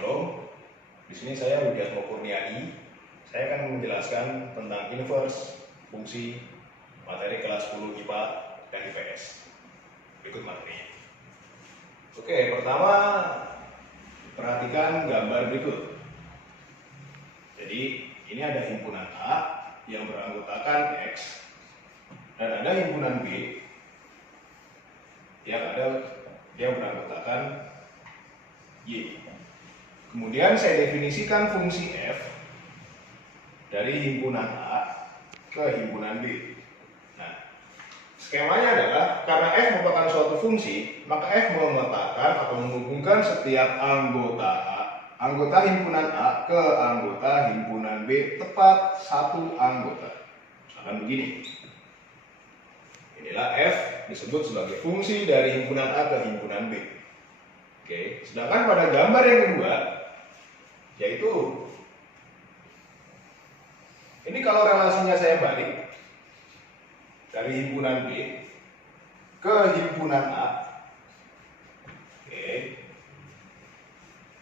Halo, di sini saya Widiatmo Kurniadi. Saya akan menjelaskan tentang inverse, fungsi, materi kelas 10 IPA dan IPS. Berikut materinya. Oke, pertama perhatikan gambar berikut. Jadi ini ada himpunan A yang beranggotakan X dan ada himpunan B yang beranggotakan Y. Kemudian saya definisikan fungsi F dari himpunan A ke himpunan B. Nah, skemanya adalah karena F merupakan suatu fungsi, maka F memetakan atau menghubungkan setiap anggota himpunan A ke anggota himpunan B tepat satu anggota. Misalkan begini. Inilah F disebut sebagai fungsi dari himpunan A ke himpunan B. Oke, sedangkan pada gambar yang kedua, yaitu ini kalau relasinya saya balik dari himpunan B ke himpunan A. Oke.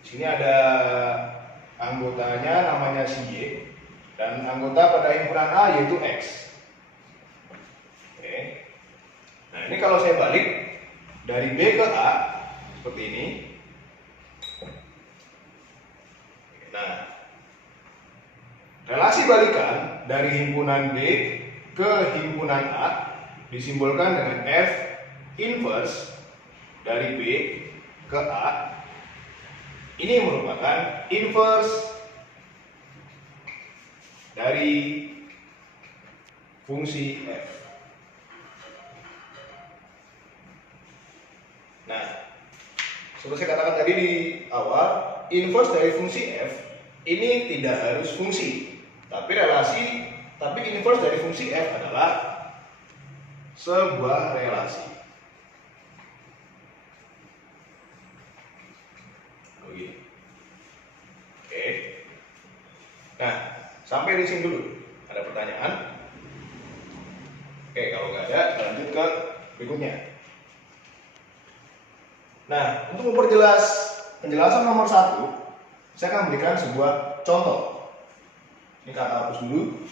Di sini ada anggotanya namanya si Y dan anggota pada himpunan A yaitu X. Oke. Nah, ini kalau saya balik dari B ke A seperti ini. Nah, relasi balikan dari himpunan B ke himpunan A disimbolkan dengan F inverse dari B ke A. Ini merupakan inverse dari fungsi F. Nah, seperti saya katakan tadi di awal, inverse dari fungsi F ini tidak harus fungsi, tapi inverse dari fungsi F adalah sebuah relasi. Begini. Oke. Nah, sampai di sini dulu. Ada pertanyaan? Oke, kalau nggak ada, lanjut ke berikutnya. Nah, untuk memperjelas penjelasan nomor 1, saya akan memberikan sebuah contoh. Ini kakak hapus dulu.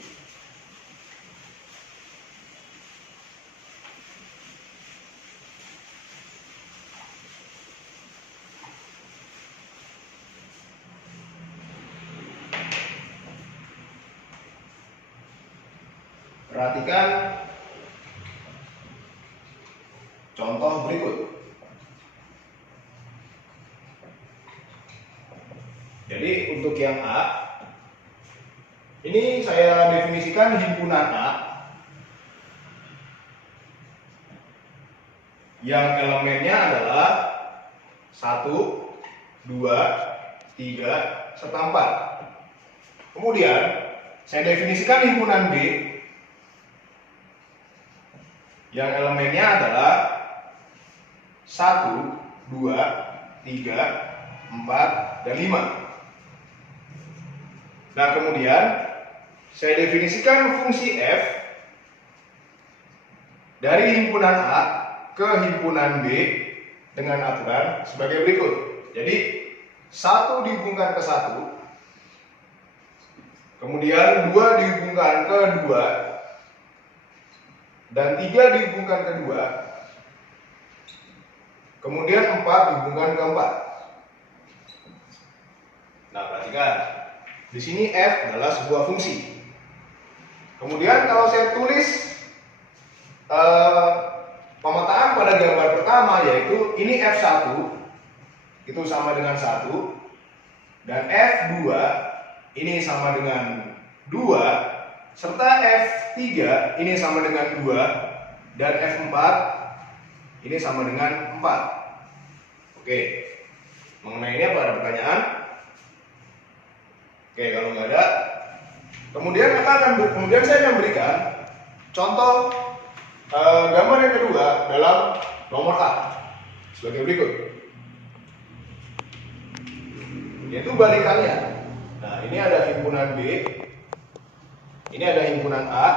Perhatikan contoh berikut. Jadi untuk yang A, ini saya definisikan himpunan A yang elemennya adalah 1, 2, 3, serta 4. Kemudian saya definisikan himpunan B yang elemennya adalah 1, 2, 3, 4, dan 5. Nah, kemudian saya definisikan fungsi F dari himpunan A ke himpunan B dengan aturan sebagai berikut. Jadi 1 dihubungkan ke 1, kemudian 2 dihubungkan ke 2, dan 3 dihubungkan ke 2, kemudian 4 dihubungkan ke 4. Nah, perhatikan. Di sini F adalah sebuah fungsi. Kemudian kalau saya tulis pemetaan pada gambar pertama, yaitu ini F1 itu sama dengan 1, dan F2 ini sama dengan 2, serta F3 ini sama dengan 2, dan F4 ini sama dengan 4. Oke, mengenai ini apa ada pertanyaan? Oke, kalau nggak ada, kemudian saya akan berikan contoh gambar yang kedua dalam nomor A sebagai berikut, yaitu balikannya. Nah, ini ada himpunan B, ini ada himpunan A.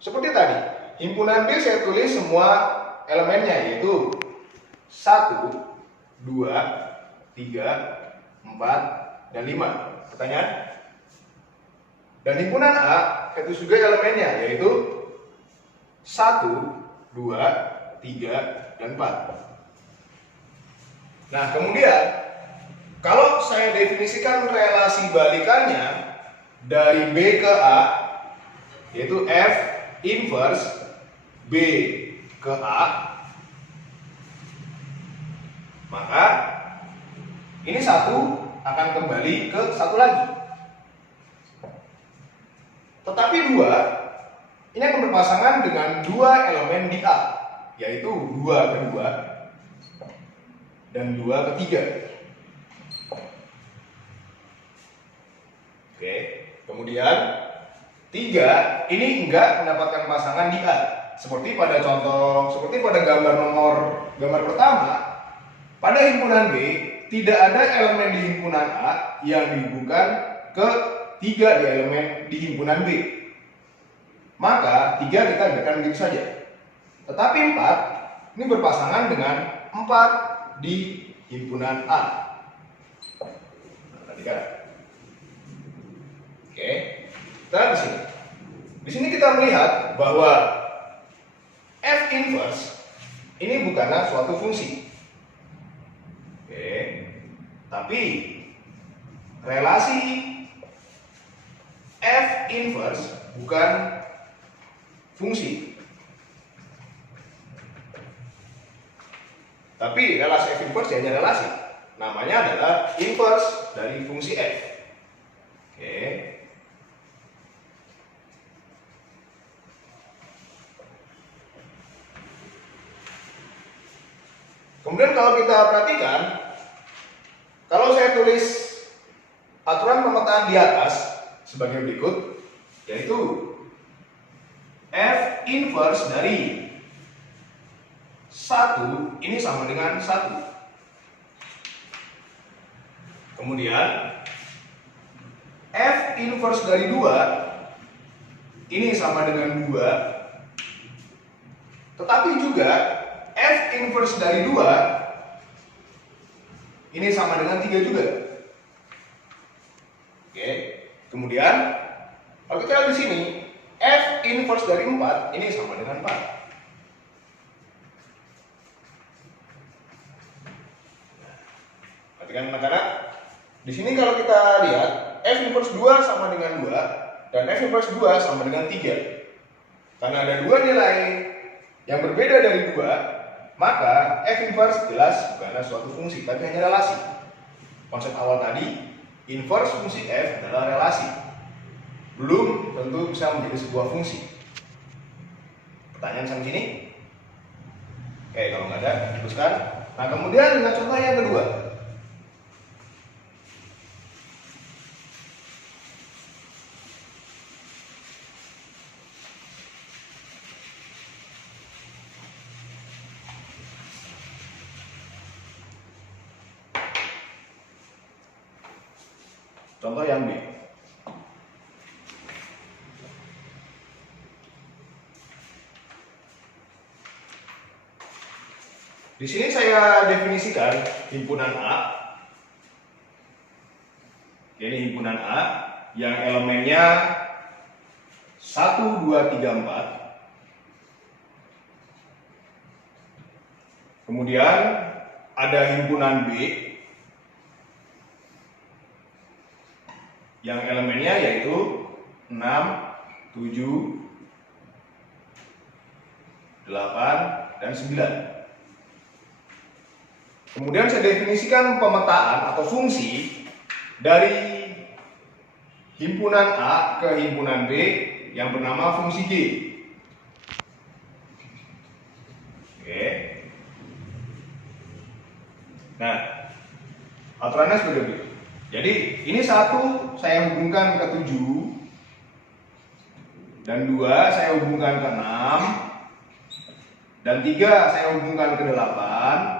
Seperti tadi, himpunan B saya tulis semua elemennya, yaitu 1, 2, 3, 4, dan 5. Pertanyaan? Dan himpunan A itu juga elemennya, yaitu 1, 2, 3, dan 4. Nah, kemudian kalau saya definisikan relasi balikannya dari B ke A, yaitu F inverse B ke A, maka ini satu akan kembali ke satu lagi. Tetapi 2 ini akan berpasangan dengan 2 elemen di A, yaitu 2 ke 2 dan 2 ke 3. Oke, kemudian 3 ini enggak mendapatkan pasangan di A. Seperti pada gambar pertama, pada himpunan B tidak ada elemen di himpunan A yang dihubungkan ke 3 di elemen di himpunan B. Maka 3 kita biarkan begitu saja. Tetapi 4 ini berpasangan dengan 4 di himpunan A. Perhatikan. Oke, kita di sini. Di sini kita melihat bahwa F inverse ini bukanlah suatu fungsi. Oke, tapi relasi F inverse bukan fungsi. Tapi relasi F inverse hanya relasi. Namanya adalah inverse dari fungsi F. Oke. Kemudian kalau kita perhatikan, kalau saya tulis aturan pemetaan di atas sebagai berikut, yaitu F inverse dari 1 ini sama dengan 1. Kemudian F inverse dari 2 ini sama dengan 2. Tetapi juga F inverse dari 2 ini sama dengan 3 juga. Oke. Kemudian kalau kita lihat di sini, F inverse dari 4 ini sama dengan 4. Perhatikan anak-anak. Di sini kalau kita lihat, F inverse 2 sama dengan 2 dan F inverse 2 sama dengan 3. Karena ada 2 nilai yang berbeda dari 2, maka F inverse jelas bukanlah suatu fungsi, tapi hanya relasi. Konsep awal tadi, inverse fungsi F adalah relasi. Belum tentu bisa menjadi sebuah fungsi. Pertanyaan sampai sini? Oke, kalau nggak ada, teruskan. Nah, kemudian dengan contoh yang kedua. Contoh yang B. Di sini saya definisikan himpunan A. Ini himpunan A yang elemennya 1, 2, 3, 4. Kemudian ada himpunan B yang elemennya yaitu 6, 7, 8, dan 9. Kemudian saya definisikan pemetaan atau fungsi dari himpunan A ke himpunan B yang bernama fungsi G. Oke. Nah, aturannya seperti itu. Jadi ini 1 saya hubungkan ke 7 dan 2 saya hubungkan ke 6 dan 3 saya hubungkan ke 8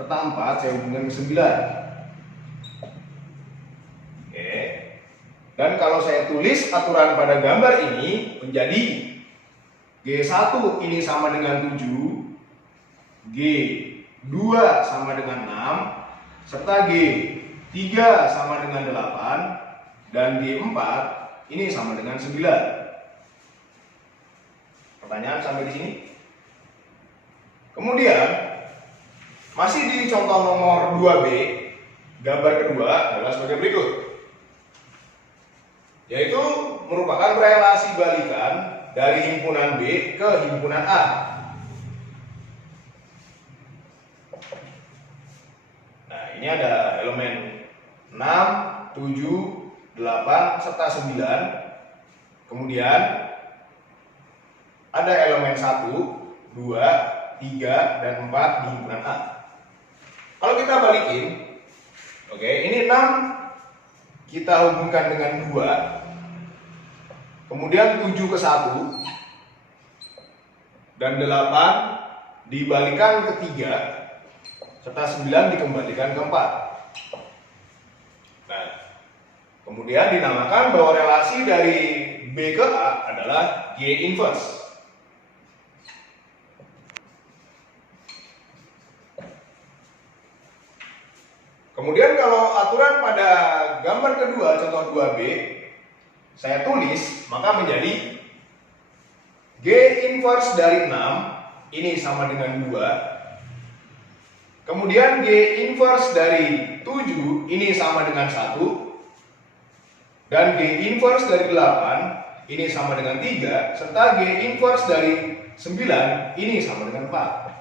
serta 4 saya hubungkan ke 9. Oke. Dan kalau saya tulis aturan pada gambar ini menjadi G1 ini sama dengan 7, G 2 sama dengan 6, serta G 3 sama dengan 8, dan G 4 ini sama dengan 9. Pertanyaan sampai di sini? Kemudian, masih di contoh nomor 2B, gambar kedua adalah sebagai berikut. Yaitu merupakan relasi balikan dari himpunan B ke himpunan A. Nah, ini ada elemen 6, 7, 8, serta 9. Kemudian ada elemen 1, 2, 3, dan 4 di himpunan A. Kalau kita balikin, oke, ini 6 kita hubungkan dengan 2, kemudian 7 ke 1, dan 8 dibalikan ke 3, serta 9 dikembalikan ke 4. Nah, kemudian dinamakan bahwa relasi dari B ke A adalah G inverse. Kemudian kalau aturan pada gambar kedua, contoh 2B, saya tulis, maka menjadi G inverse dari 6, ini sama dengan 2. Kemudian G inverse dari 7, ini sama dengan 1. Dan G inverse dari 8, ini sama dengan 3. Serta G inverse dari 9, ini sama dengan 4.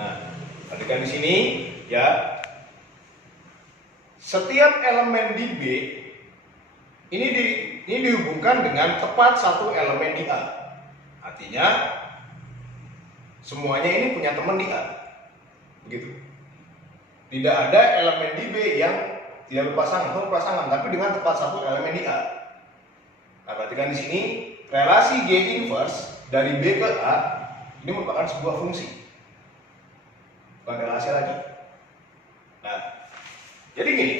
Nah, perhatikan di sini ya. Setiap elemen di B ini dihubungkan dengan tepat satu elemen di A. Artinya semuanya ini punya teman di A. Begitu. Tidak ada elemen di B yang tidak berpasangan atau berpasangan, tapi dengan tepat satu elemen di A. Nah, perhatikan di sini relasi G inverse dari B ke A ini merupakan sebuah fungsi. Bukan relasi lagi. Nah, jadi gini.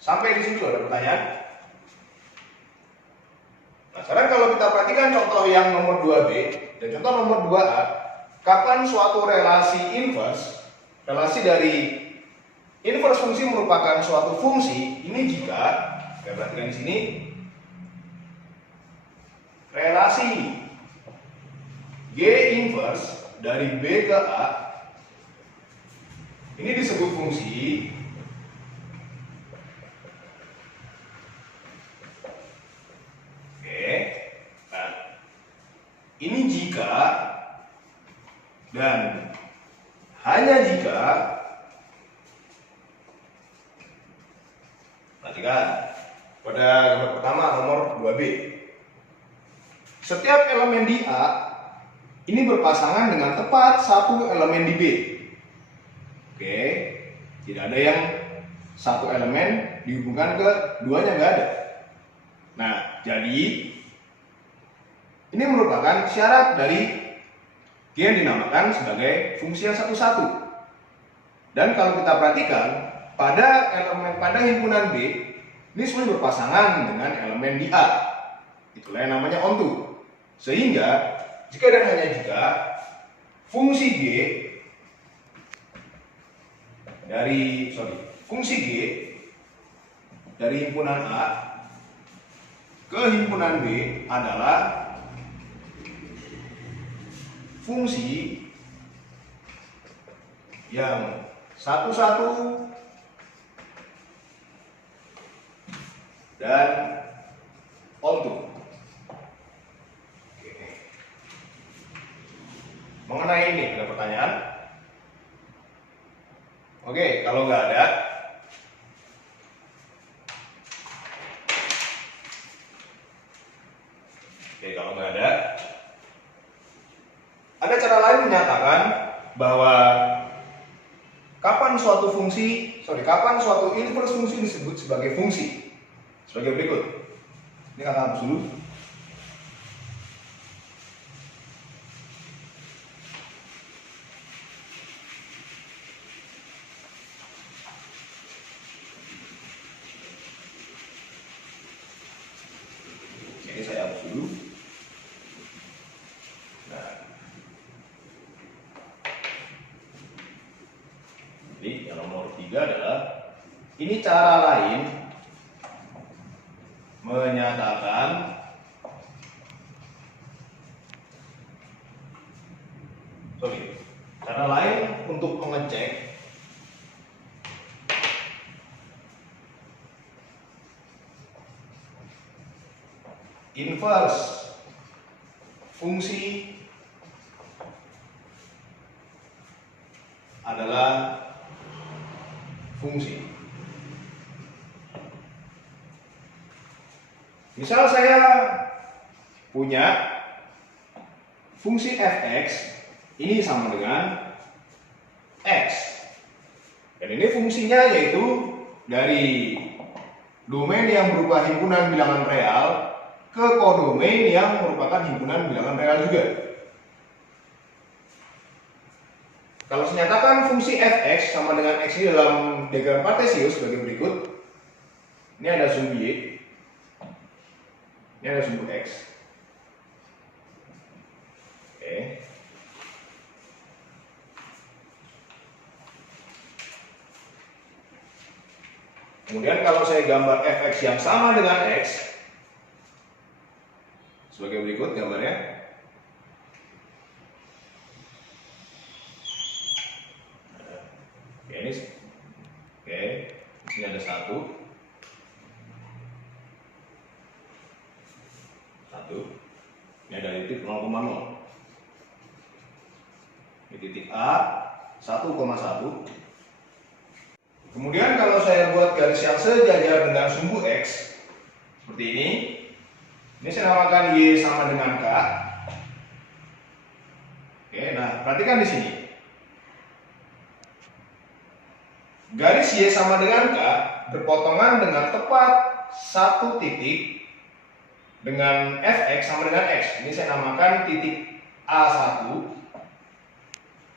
Sampai di situ ada pertanyaan? Nah, sekarang kalau kita perhatikan contoh yang nomor 2B dan contoh nomor 2A, kapan suatu relasi inverse, relasi dari inverse fungsi merupakan suatu fungsi, ini jika, kita perhatikan di sini, relasi G inverse dari B ke A ini disebut fungsi nah, ini jika dan hanya jika, perhatikan pada gambar pertama nomor 2B, setiap elemen di A ini berpasangan dengan tepat satu elemen di B. Oke, tidak ada yang satu elemen dihubungkan ke duanya, nggak ada. Nah, jadi ini merupakan syarat dari G yang dinamakan sebagai fungsi yang satu-satu. Dan kalau kita perhatikan pada himpunan B ini semuanya berpasangan dengan elemen di A. Itulah yang namanya onto. Sehingga jika dan hanya jika fungsi G dari himpunan A ke himpunan B adalah fungsi yang satu-satu dan onto. Mengenai ini ada pertanyaan? Oke, kalau nggak ada, ada cara lain menyatakan bahwa kapan suatu inverse fungsi disebut sebagai fungsi. Sebagai berikut. Ini kakak hapus dulu. Ini saya hapus dulu. Nah, ketiga adalah ini cara lain menyatakan cara lain untuk mengecek inverse fungsi adalah fungsi. Misal saya punya fungsi fx ini sama dengan x. Dan ini fungsinya yaitu dari domain yang berupa himpunan bilangan real ke kodomain yang merupakan himpunan bilangan real juga. Kalau saya nyatakan fungsi fx sama dengan x ini dalam diagram Cartesius sebagai berikut. Ini ada sumbu y, ini ada sumbu x. Oke. Kemudian kalau saya gambar fx yang sama dengan x sebagai berikut gambarnya. Oke, ini ada satu, ini ada titik 0,0. Ini titik A 1,1. Kemudian kalau saya buat garis yang sejajar dengan sumbu X seperti ini saya namakan Y sama dengan K. Oke, nah perhatikan di sini. Garis Y sama dengan K berpotongan dengan tepat satu titik dengan Fx sama dengan X. Ini saya namakan titik A1.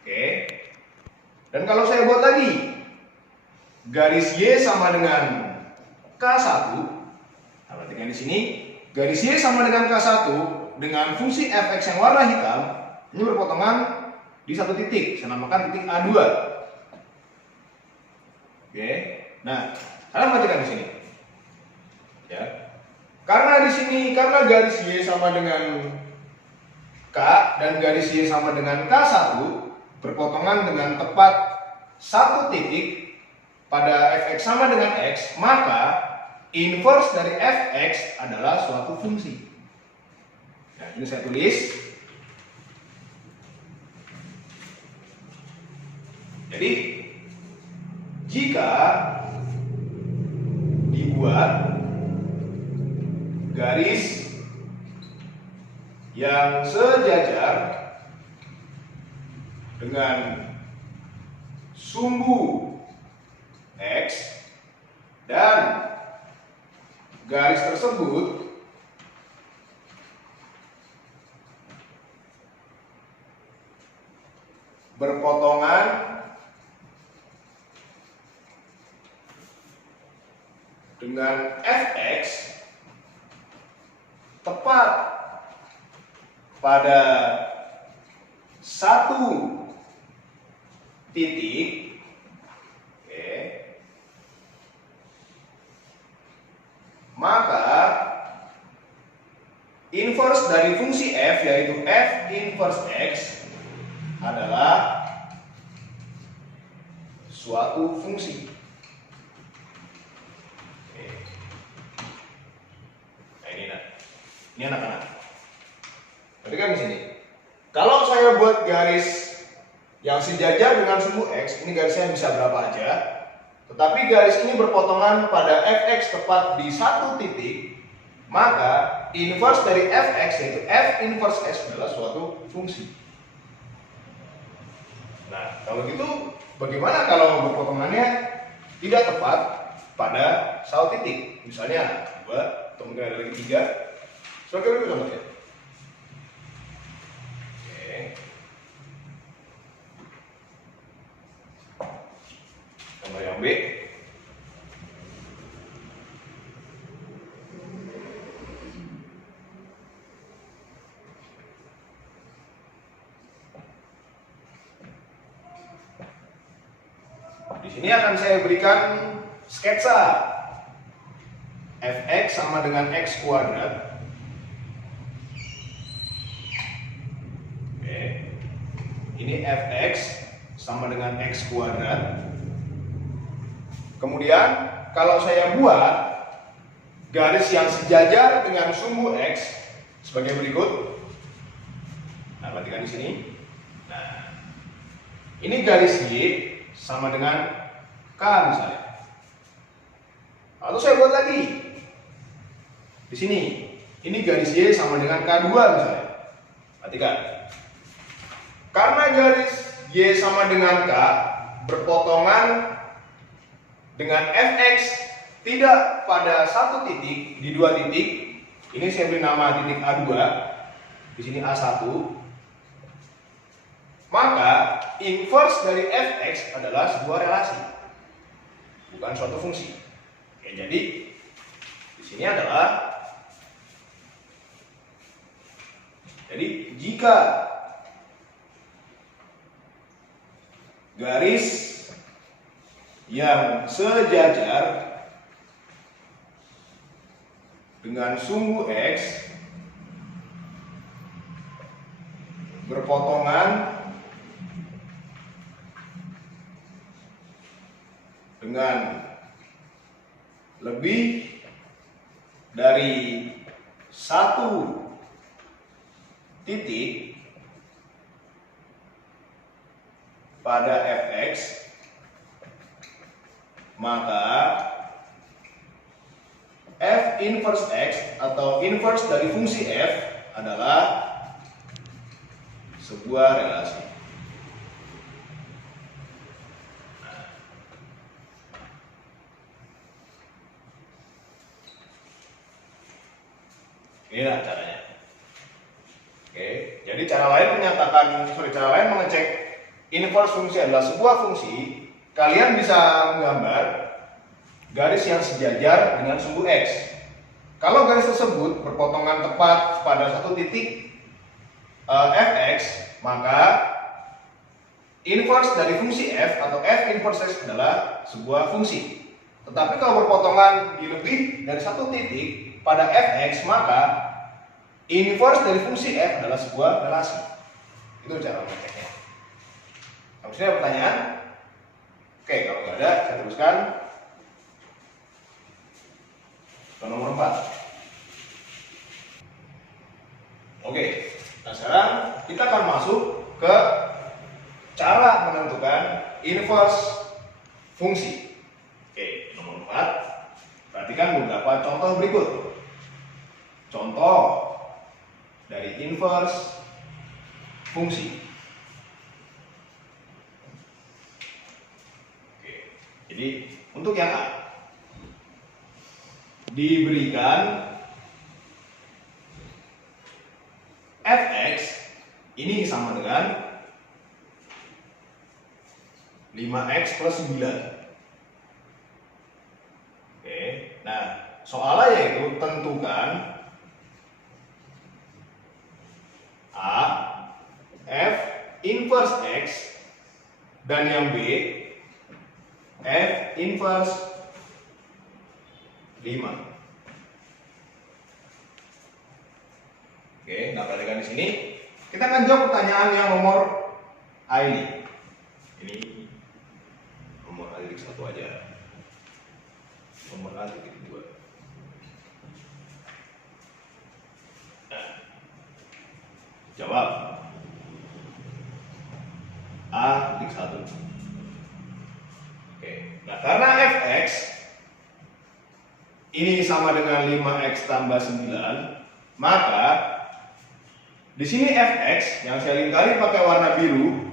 Oke. Dan kalau saya buat lagi garis Y sama dengan K1. Nah, perhatikan di sini, garis Y sama dengan K1 dengan fungsi fx yang warna hitam ini berpotongan di satu titik. Saya namakan titik A2. Oke. Nah, kalian perhatikan di sini. Ya. Karena garis Y sama dengan K dan garis Y sama dengan K1 berpotongan dengan tepat satu titik pada fx sama dengan x, maka inverse dari fx adalah suatu fungsi. Nah, ini saya tulis. Jadi, jika dibuat garis yang sejajar dengan sumbu X dan garis tersebut berpotongan dengan fx tepat pada satu titik. Maka inverse dari fungsi f yaitu f inverse x adalah suatu fungsi. Nah, ini anak-anak. Perhatikan di sini. Kalau saya buat garis yang sejajar dengan sumbu x, ini garisnya bisa berapa aja. Tetapi garis ini berpotongan pada fx tepat di satu titik, maka inverse dari fx yaitu f inverse x adalah suatu fungsi. Nah, kalau gitu bagaimana kalau berpotongannya tidak tepat pada satu titik? Misalnya 2 atau mungkin ada lagi 3. Sebagai berikut contohnya. Contoh yang B. Di Ini akan saya berikan sketsa. Fx sama dengan x kuadrat. Oke. Ini Fx sama dengan x kuadrat. Kemudian kalau saya buat garis yang sejajar dengan sumbu x sebagai berikut. Nah, perhatikan di sini. Nah, ini garis y sama dengan k misalnya. Lalu saya buat lagi. Di sini, ini garis y sama dengan k2 misalnya. Perhatikan. Karena garis y sama dengan k berpotongan dengan fx tidak pada satu titik, di dua titik. Ini saya beri nama titik A2. Di sini A1. Maka inverse dari fx adalah sebuah relasi, bukan suatu fungsi. Oke, jadi di sini adalah jika garis yang sejajar dengan sumbu x berpotongan dengan lebih dari satu titik pada fx, maka f inverse x atau inverse dari fungsi f adalah sebuah relasi. Inilah caranya. Oke, jadi cara lain mengecek inverse fungsi adalah sebuah fungsi. Kalian bisa menggambar garis yang sejajar dengan sumbu x. Kalau garis tersebut berpotongan tepat pada satu titik fx, maka inverse dari fungsi f atau f inverse x adalah sebuah fungsi. Tetapi kalau berpotongan di lebih dari satu titik pada fx, maka inverse dari fungsi f adalah sebuah relasi. Itu cara mengeceknya. Masih ada pertanyaan? Oke, kalau nggak ada, saya teruskan ke nomor 4. Oke, nah sekarang kita akan masuk ke cara menentukan inverse fungsi. Oke, nomor 4. Perhatikan beberapa contoh berikut. Contoh dari inverse fungsi. Jadi untuk yang A diberikan fx ini sama dengan 5x plus 9. Oke, nah soalnya yaitu tentukan A f inverse x dan yang B f inverse 5. Oke, nah perhatikan di sini. Kita akan jawab pertanyaan yang nomor A ini. Ini nomor A titik 1 aja. Nomor A titik 2. Nah, jawab. A titik 1. Oke, nah karena fx ini sama dengan 5x tambah 9, maka di sini fx yang saya lingkari pakai warna biru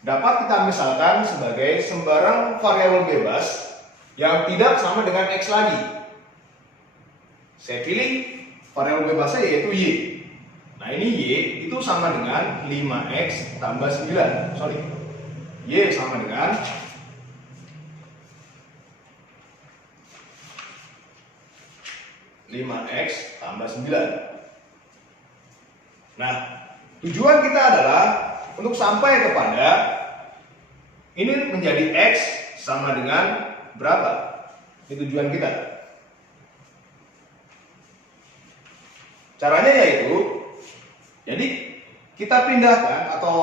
dapat kita misalkan sebagai sembarang variabel bebas yang tidak sama dengan x lagi. Saya pilih variabel bebasnya yaitu y. Nah ini y itu sama dengan 5x tambah 9. Sorry, y sama dengan 5x tambah 9. Nah, tujuan kita adalah untuk sampai kepada Ini menjadi X sama dengan berapa? Ini tujuan kita. Caranya yaitu, jadi kita pindahkan atau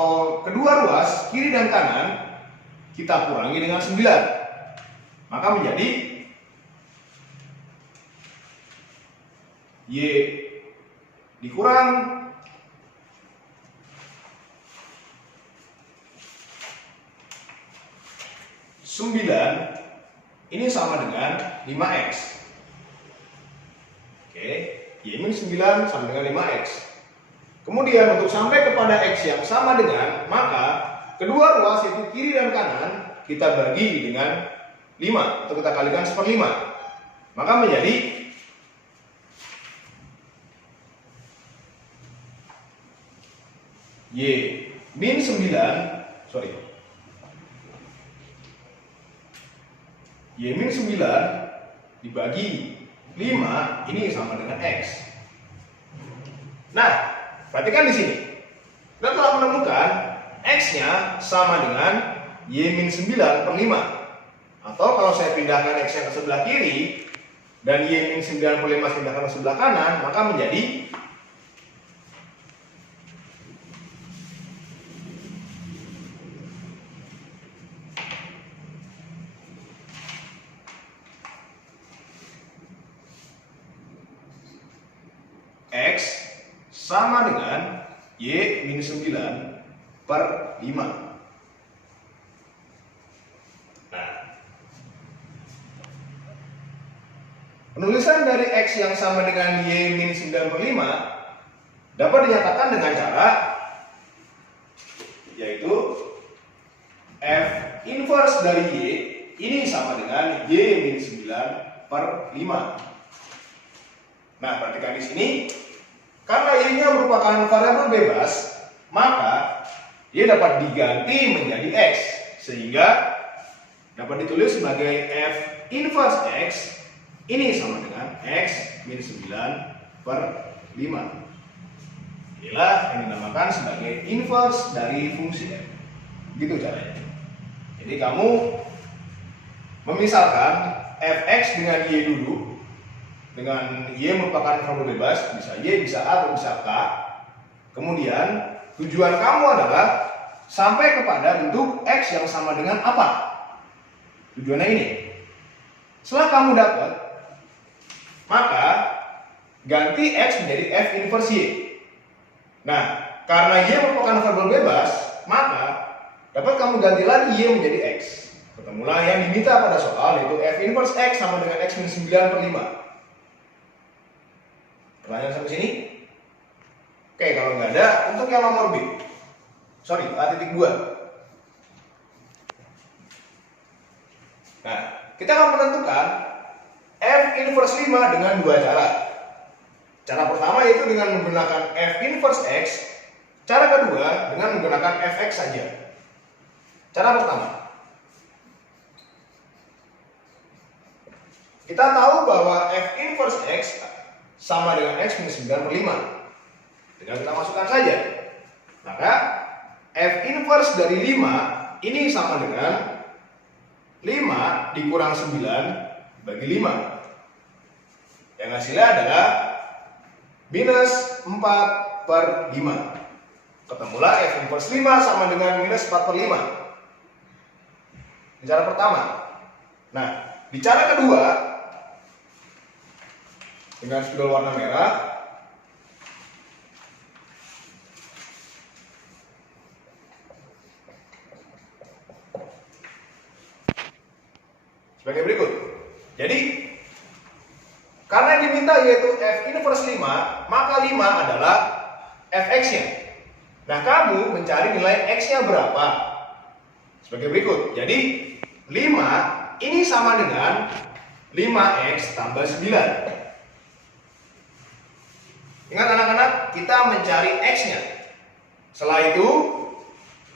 kedua ruas kiri dan kanan kita kurangi dengan 9. Maka menjadi Y dikurang 9 ini sama dengan 5X. Oke, Y-9 sama dengan 5X. Kemudian untuk sampai kepada X yang sama dengan, maka kedua ruas yaitu kiri dan kanan kita bagi dengan 5 atau kita kalikan 1/5. Maka menjadi Y-9 dibagi 5 ini sama dengan X. Nah, perhatikan di sini. Kita telah menemukan X-nya sama dengan Y-9/5. Atau kalau saya pindahkan X yang ke sebelah kiri dan Y-9/5 pindahkan ke sebelah kanan, maka menjadi X sama dengan Y-9/5. Nah, penulisan dari X yang sama dengan Y-9/5 dapat dinyatakan dengan cara yaitu F inverse dari Y ini sama dengan Y-9/5. Nah, perhatikan di sini, karena Y-nya merupakan variabel bebas, maka Y dapat diganti menjadi X, sehingga dapat ditulis sebagai F inverse X ini sama dengan X-9/5. Inilah yang dinamakan sebagai inverse dari fungsi F. Gitu caranya. Jadi kamu memisalkan Fx dengan Y dulu. Dengan Y merupakan variabel bebas, bisa Y, bisa A, atau bisa K. Kemudian tujuan kamu adalah sampai kepada bentuk X yang sama dengan apa? Tujuannya ini. Setelah kamu dapat, maka ganti X menjadi F inverse Y. Nah, karena Y merupakan variabel bebas, maka dapat kamu ganti lagi Y menjadi X. Ketemulah yang diminta pada soal, yaitu F inverse X sama dengan X-9/5. Pertanyaan sampai sini? Oke, kalau nggak ada, untuk yang nomor B. A.2. Nah, kita akan menentukan F inverse 5 dengan dua cara. Cara pertama yaitu dengan menggunakan F inverse X. Cara kedua dengan menggunakan Fx saja. Cara pertama. Kita tahu bahwa F inverse X sama dengan X-9/5. Tinggal kita masukkan saja. Maka F inverse dari 5 ini sama dengan 5 dikurang 9 bagi 5. Yang hasilnya adalah minus 4/5. Ketemulah F inverse 5 sama dengan minus 4/5. Ini cara pertama. Nah, di cara kedua dengan spidol warna merah, sebagai berikut. Jadi, karena yang diminta yaitu F inverse 5, maka 5 adalah Fx-nya. Nah, kamu mencari nilai X-nya berapa? Sebagai berikut. Jadi, 5 ini sama dengan 5X tambah 9. Ingat anak-anak, kita mencari X-nya. Setelah itu,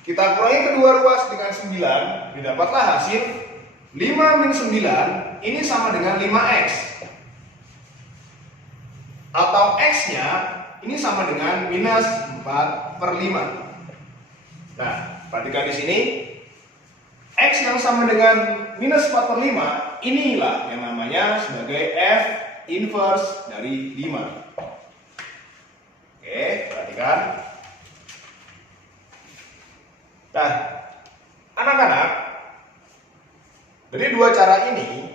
kita kurangi kedua ruas dengan 9, didapatlah hasil 5-9 ini sama dengan 5X. Atau X-nya ini sama dengan minus 4/5. Nah, perhatikan di sini. X yang sama dengan minus 4/5, inilah yang namanya sebagai F inverse dari 5. Oke, perhatikan. Nah, anak-anak, dari dua cara ini,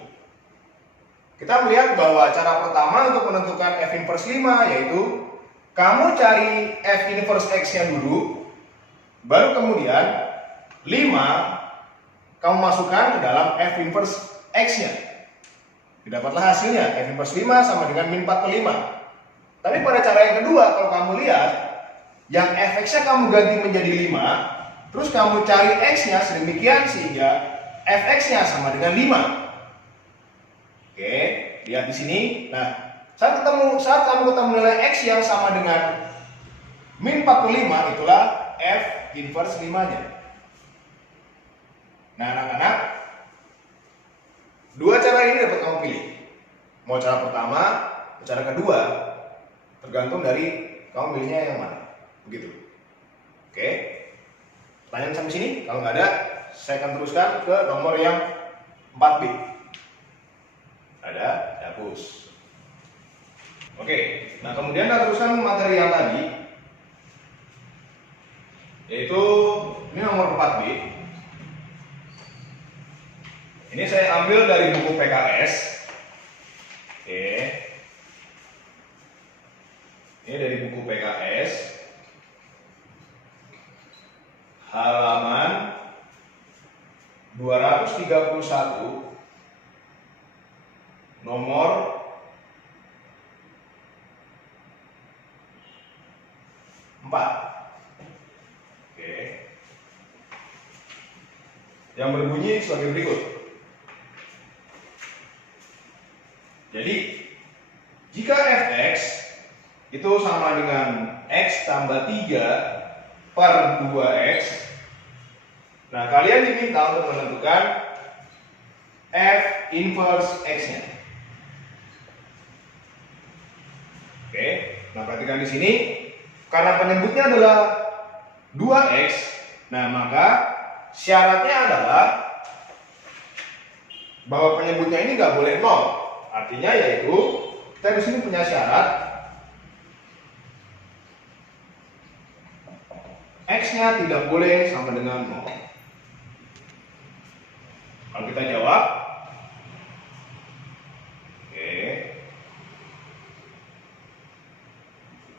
kita melihat bahwa cara pertama untuk menentukan F inverse 5 yaitu kamu cari F inverse X-nya dulu, baru kemudian 5 kamu masukkan ke dalam F inverse X-nya. Didapatlah hasilnya, F inverse 5 sama dengan min 4/5. Tapi pada cara yang kedua, kalau kamu lihat, yang Fx-nya kamu ganti menjadi 5, terus kamu cari X-nya sedemikian sehingga Fx-nya sama dengan 5. Oke, lihat di sini. Nah, saat kamu ketemu nilai X yang sama dengan min 4/5, itulah F inverse 5-nya. Nah, anak-anak, dua cara ini dapat kamu pilih. Mau cara pertama, cara kedua, tergantung dari kamu pilihnya yang mana. Begitu. Oke. Pertanyaan sampai sini? Kalau nggak ada, saya akan teruskan ke nomor yang 4B. Ada, hapus. Oke. Nah, kemudian kita teruskan materi yang tadi, yaitu ini nomor 4B. Ini saya ambil dari buku PKS. Oke. Ini dari buku PKS. Halaman 231 nomor 4. Oke. Yang berbunyi sebagai berikut. Jadi, jika Fx itu sama dengan X tambah 3 per 2X, nah kalian diminta untuk menentukan F inverse X-nya. Oke, nah perhatikan di sini, karena penyebutnya adalah 2X, nah maka syaratnya adalah bahwa penyebutnya ini nggak boleh 0. Artinya yaitu kita di sini punya syarat X-nya tidak boleh sama dengan 0. Kalau kita jawab, oke,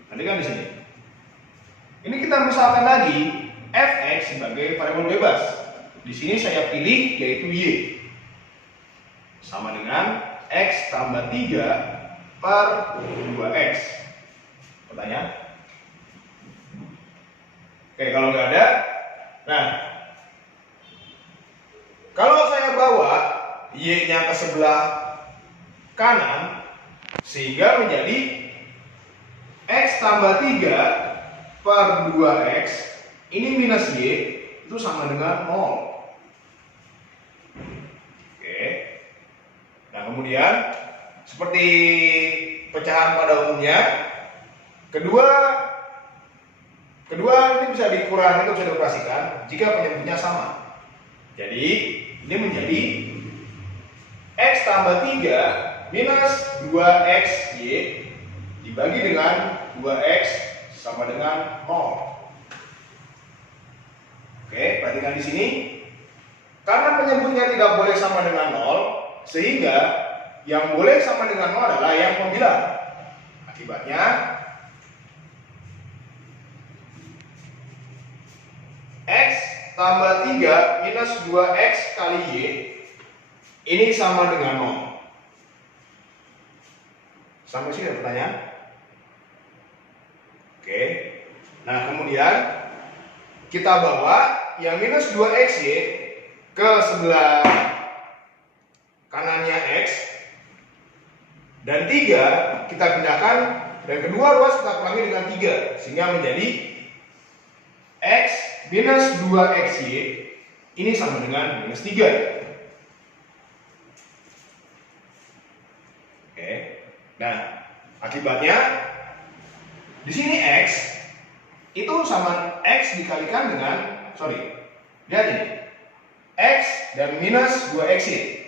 nanti kan di sini. Ini kita misalkan lagi Fx sebagai variabel bebas. Di sini saya pilih yaitu Y sama dengan X tambah 3 per 2X. Pertanyaan? Oke, kalau nggak ada, nah, kalau saya bawa Y-nya ke sebelah kanan, sehingga menjadi X tambah 3 per 2X, ini minus Y, itu sama dengan 0. Nah, kemudian seperti pecahan pada umumnya, kedua ini bisa dikurangi atau bisa dioperasikan jika penyebutnya sama. Jadi ini menjadi X tambah 3 minus 2XY dibagi dengan 2X sama dengan 0. Oke, perhatikan di sini. Karena penyebutnya tidak boleh sama dengan 0, sehingga yang boleh sama dengan 0 adalah yang pembilang. Akibatnya X tambah 3 minus 2X kali Y ini sama dengan 0. Sampai sini ada pertanyaan? Oke. Nah, kemudian kita bawa yang minus 2XY ke sebelah kanannya X, dan 3 kita pindahkan, dan kedua ruas kita kurangi dengan 3 sehingga menjadi X minus 2XY ini sama dengan minus 3. Oke. Nah, akibatnya di sini X itu sama X dikalikan dengan, lihat ini, X dan minus 2XY.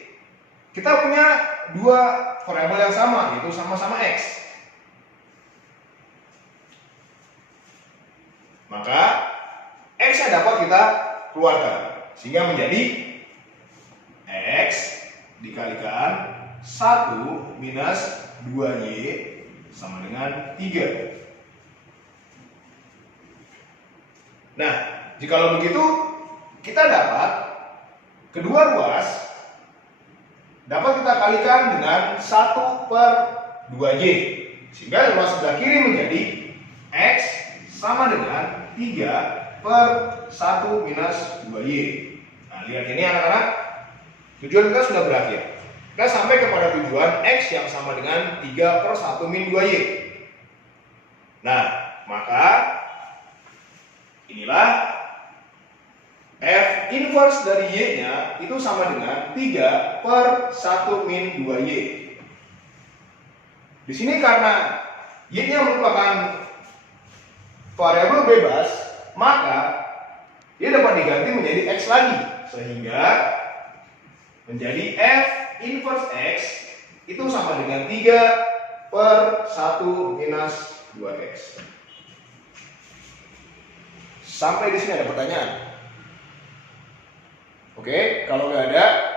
Kita punya dua variabel yang sama, yaitu sama-sama X. Maka X yang dapat kita keluarkan, sehingga menjadi X dikalikan 1 minus 2Y sama dengan 3. Nah, jikalau begitu, kita dapat kedua ruas dapat kita kalikan dengan 1/2Y, sehingga ruas sebelah kiri menjadi X sama dengan 3/1 minus 2Y. Nah, lihat ini anak-anak, tujuan kita sudah berakhir. Kita sampai kepada tujuan X yang sama dengan 3/1 min 2Y. Nah, maka inilah F inverse dari Y-nya itu sama dengan 3/1 min 2Y. Di sini karena Y-nya merupakan variabel bebas, maka dia dapat diganti menjadi X lagi, sehingga menjadi F inverse X itu sama dengan 3/1 minus 2X. Sampai di sini ada pertanyaan? Oke, kalau nggak ada,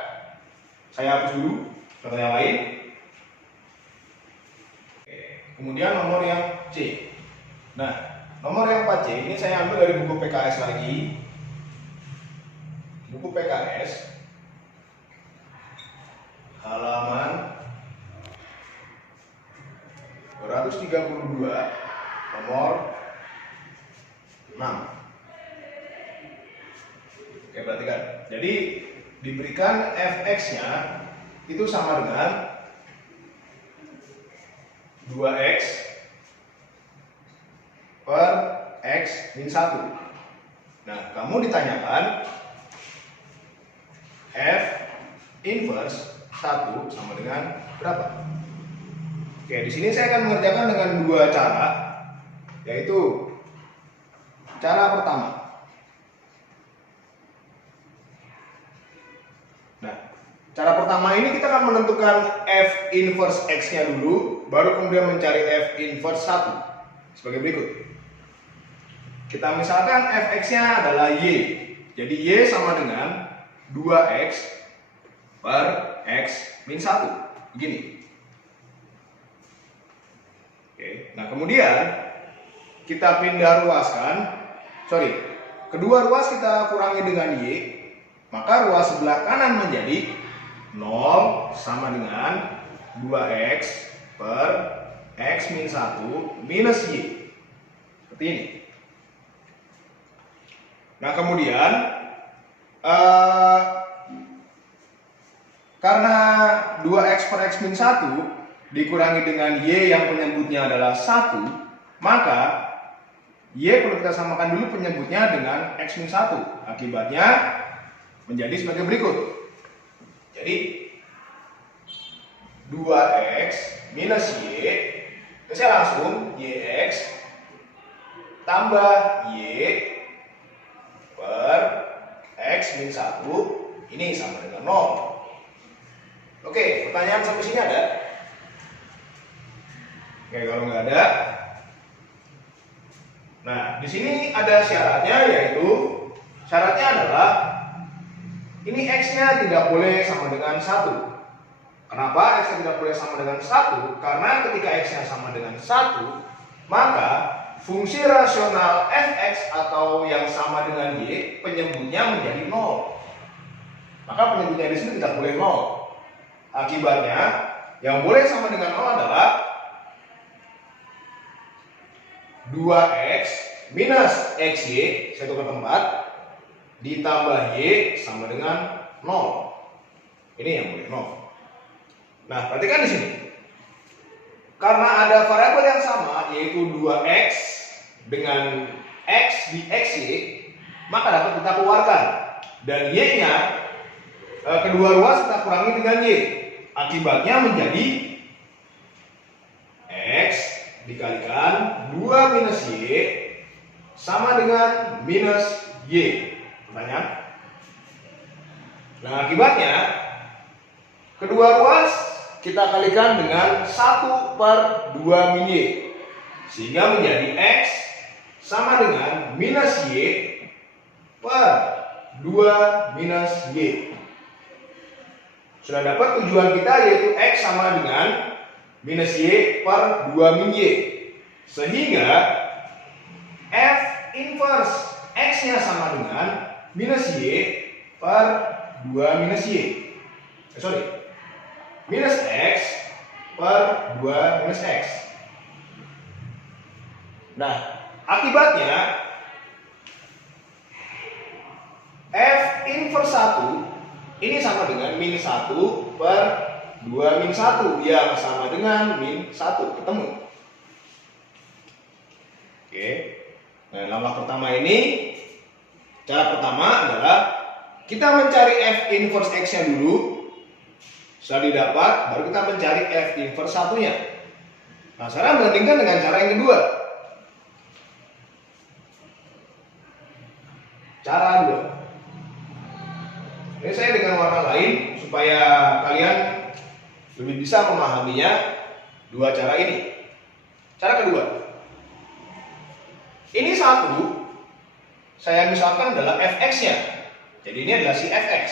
saya hapus dulu pertanyaan lain. Oke, kemudian nomor yang C. Nah, nomor yang 4C ini saya ambil dari buku PKS lagi. Buku PKS halaman 232 nomor 6. Oke, perhatikan. Jadi diberikan fx-nya itu sama dengan 2x per x min 1. Nah, kamu ditanyakan f inverse 1 sama dengan berapa? Oke, di sini saya akan mengerjakan dengan dua cara, yaitu cara pertama. Nah, cara pertama ini kita akan menentukan f inverse x-nya dulu, baru kemudian mencari f inverse 1 sebagai berikut. Kita misalkan fx-nya adalah y. Jadi y sama dengan 2x per x min 1. Begini. Oke, nah kemudian kita pindah ruaskan. Kedua ruas kita kurangi dengan y, maka ruas sebelah kanan menjadi 0 sama dengan 2x per x min 1 minus y. Seperti ini. Nah kemudian karena 2x per x min 1 dikurangi dengan y yang penyebutnya adalah 1, maka y perlu kita samakan dulu penyebutnya dengan x min 1. Akibatnya menjadi sebagai berikut. Jadi 2x minus y, itu saya langsung yx tambah y per x min 1 ini sama dengan 0. Oke, pertanyaan sampai sini ada? Oke, kalau nggak ada, nah di sini ada syaratnya, yaitu syaratnya adalah ini x-nya tidak boleh sama dengan 1. Kenapa x-nya tidak boleh sama dengan 1? Karena ketika x-nya sama dengan 1, maka fungsi rasional fx atau yang sama dengan y penyebutnya menjadi 0. Maka penyebutnya di sini tidak boleh 0. Akibatnya yang boleh sama dengan 0 adalah 2x minus xy, saya tukar tempat, ditambah y sama dengan 0. Ini yang boleh 0. Nah, perhatikan di sini. Karena ada variabel yang sama, yaitu 2x dengan x di xy, maka dapat kita keluarkan. Dan y-nya, kedua ruas kita kurangi dengan y. Akibatnya menjadi x dikalikan 2 minus y sama dengan minus y. Pertanyaan? Nah, akibatnya kedua ruas kita kalikan dengan 1/2 min Y, sehingga menjadi X sama dengan minus Y per 2 minus Y. Sudah dapat tujuan kita, yaitu X sama dengan minus Y per 2 min Y, sehingga F inverse X-nya sama dengan minus Y per 2 minus Y. Minus X per 2 minus X. Nah, akibatnya F inverse 1 ini sama dengan min 1 per 2 min 1 yang sama dengan min 1. Ketemu. Oke. Nah, langkah pertama ini, cara pertama adalah kita mencari F inverse X-nya dulu. Setelah didapat, baru kita mencari F inverse satunya. Nah, sekarang bandingkan dengan cara yang kedua. Cara 2. Ini saya dengan warna lain supaya kalian lebih bisa memahaminya dua cara ini. Cara kedua. Ini satu, saya misalkan adalah fx-nya. Jadi ini adalah si fx.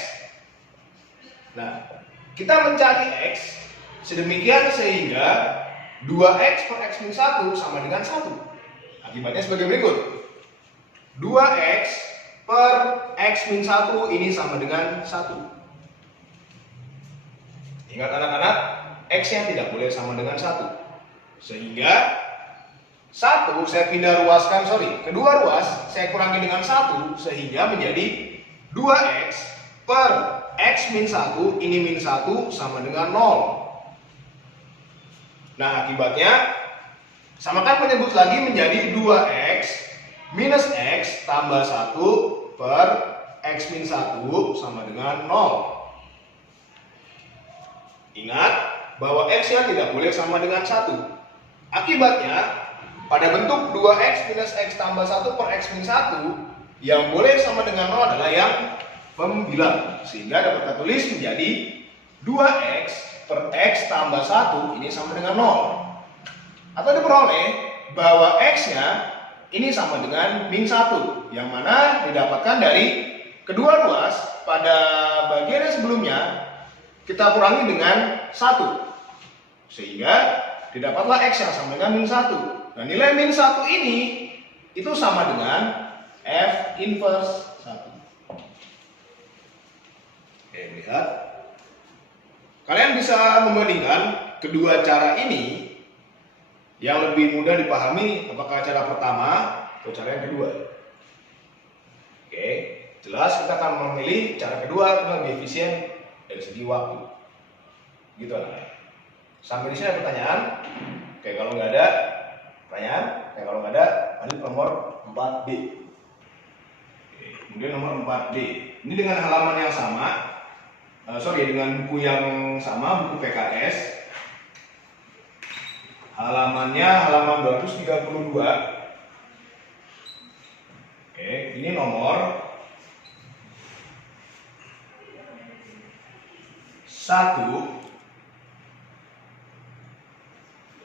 Nah, kita mencari x sedemikian sehingga 2x per x min 1 sama dengan 1. Akibatnya sebagai berikut. 2x per x min 1 ini sama dengan 1. Ingat anak-anak, x-nya tidak boleh sama dengan 1. Sehingga kedua ruas saya kurangi dengan 1 sehingga menjadi 2x per x min 1 ini min 1 sama dengan 0. Nah, akibatnya samakan penyebut lagi menjadi 2x minus x tambah 1 per x min 1 sama dengan 0. Ingat bahwa x-nya tidak boleh sama dengan 1. Akibatnya pada bentuk 2x minus x tambah 1 per x min 1, yang boleh sama dengan 0 adalah yang pembilang. Sehingga dapat kita tulis menjadi 2x per x tambah 1 ini sama dengan 0. Atau diperoleh bahwa x-nya ini sama dengan min 1, yang mana didapatkan dari kedua ruas pada bagian yang sebelumnya kita kurangi dengan 1. Sehingga didapatlah x yang sama dengan min 1. Nah, nilai min 1 ini itu sama dengan F inverse 1. Oke, lihat. Kalian bisa membandingkan kedua cara ini yang lebih mudah dipahami, apakah cara pertama atau cara yang kedua. Oke, jelas kita akan memilih cara kedua karena lebih efisien dari segi waktu. Gitu anak-anak. Sampai di sini ada pertanyaan? Oke, kalau nggak ada pertanyaan, kalau nggak ada, lanjut nomor 4D. Kemudian nomor 4D, ini dengan halaman yang sama, dengan buku yang sama, buku PKS. Halamannya halaman 232. Oke, ini nomor 1,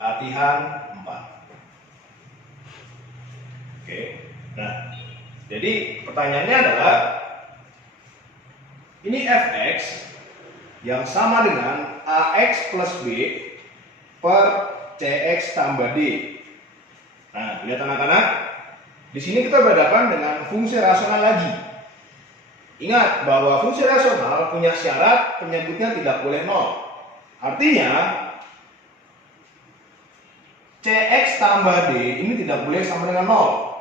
latihan 4. Oke, nah, jadi pertanyaannya adalah ini fx yang sama dengan ax plus b per cx tambah d. Nah, lihat anak-anak, di sini kita berhadapan dengan fungsi rasional lagi. Ingat bahwa fungsi rasional punya syarat penyebutnya tidak boleh 0. Artinya cx tambah d ini tidak boleh sama dengan 0.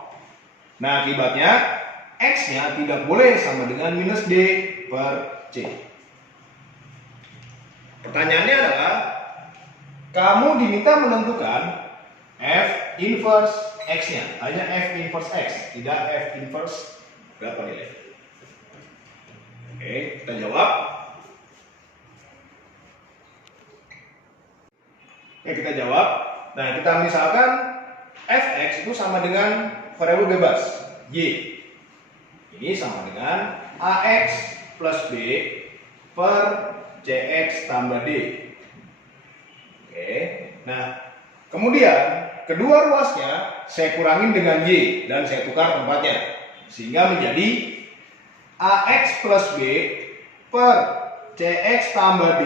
Nah, akibatnya x-nya tidak boleh sama dengan minus d per c. Pertanyaannya adalah, kamu diminta menentukan f inverse x-nya. Hanya f inverse x, tidak f inverse berapa nilai. Oke, kita jawab. Oke, kita jawab. Nah, kita misalkan fx itu sama dengan variabel bebas y. Ini sama dengan ax plus b per CX tambah D. Oke. Nah, kemudian kedua ruasnya saya kurangin dengan Y dan saya tukar tempatnya. Sehingga menjadi AX plus B per CX tambah D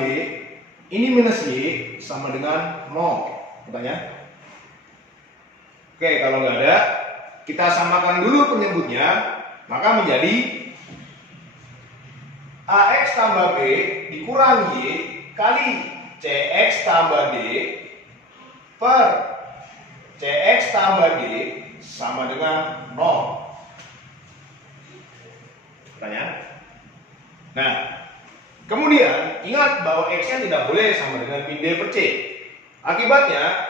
ini minus Y sama dengan 0. Pertanyaan? Oke, kalau nggak ada, kita samakan dulu penyebutnya, maka menjadi AX tambah B dikurang Y kali CX tambah D per CX tambah D sama dengan 0. Pertanyaan? Nah, kemudian ingat bahwa X-nya tidak boleh sama dengan min D per C. Akibatnya,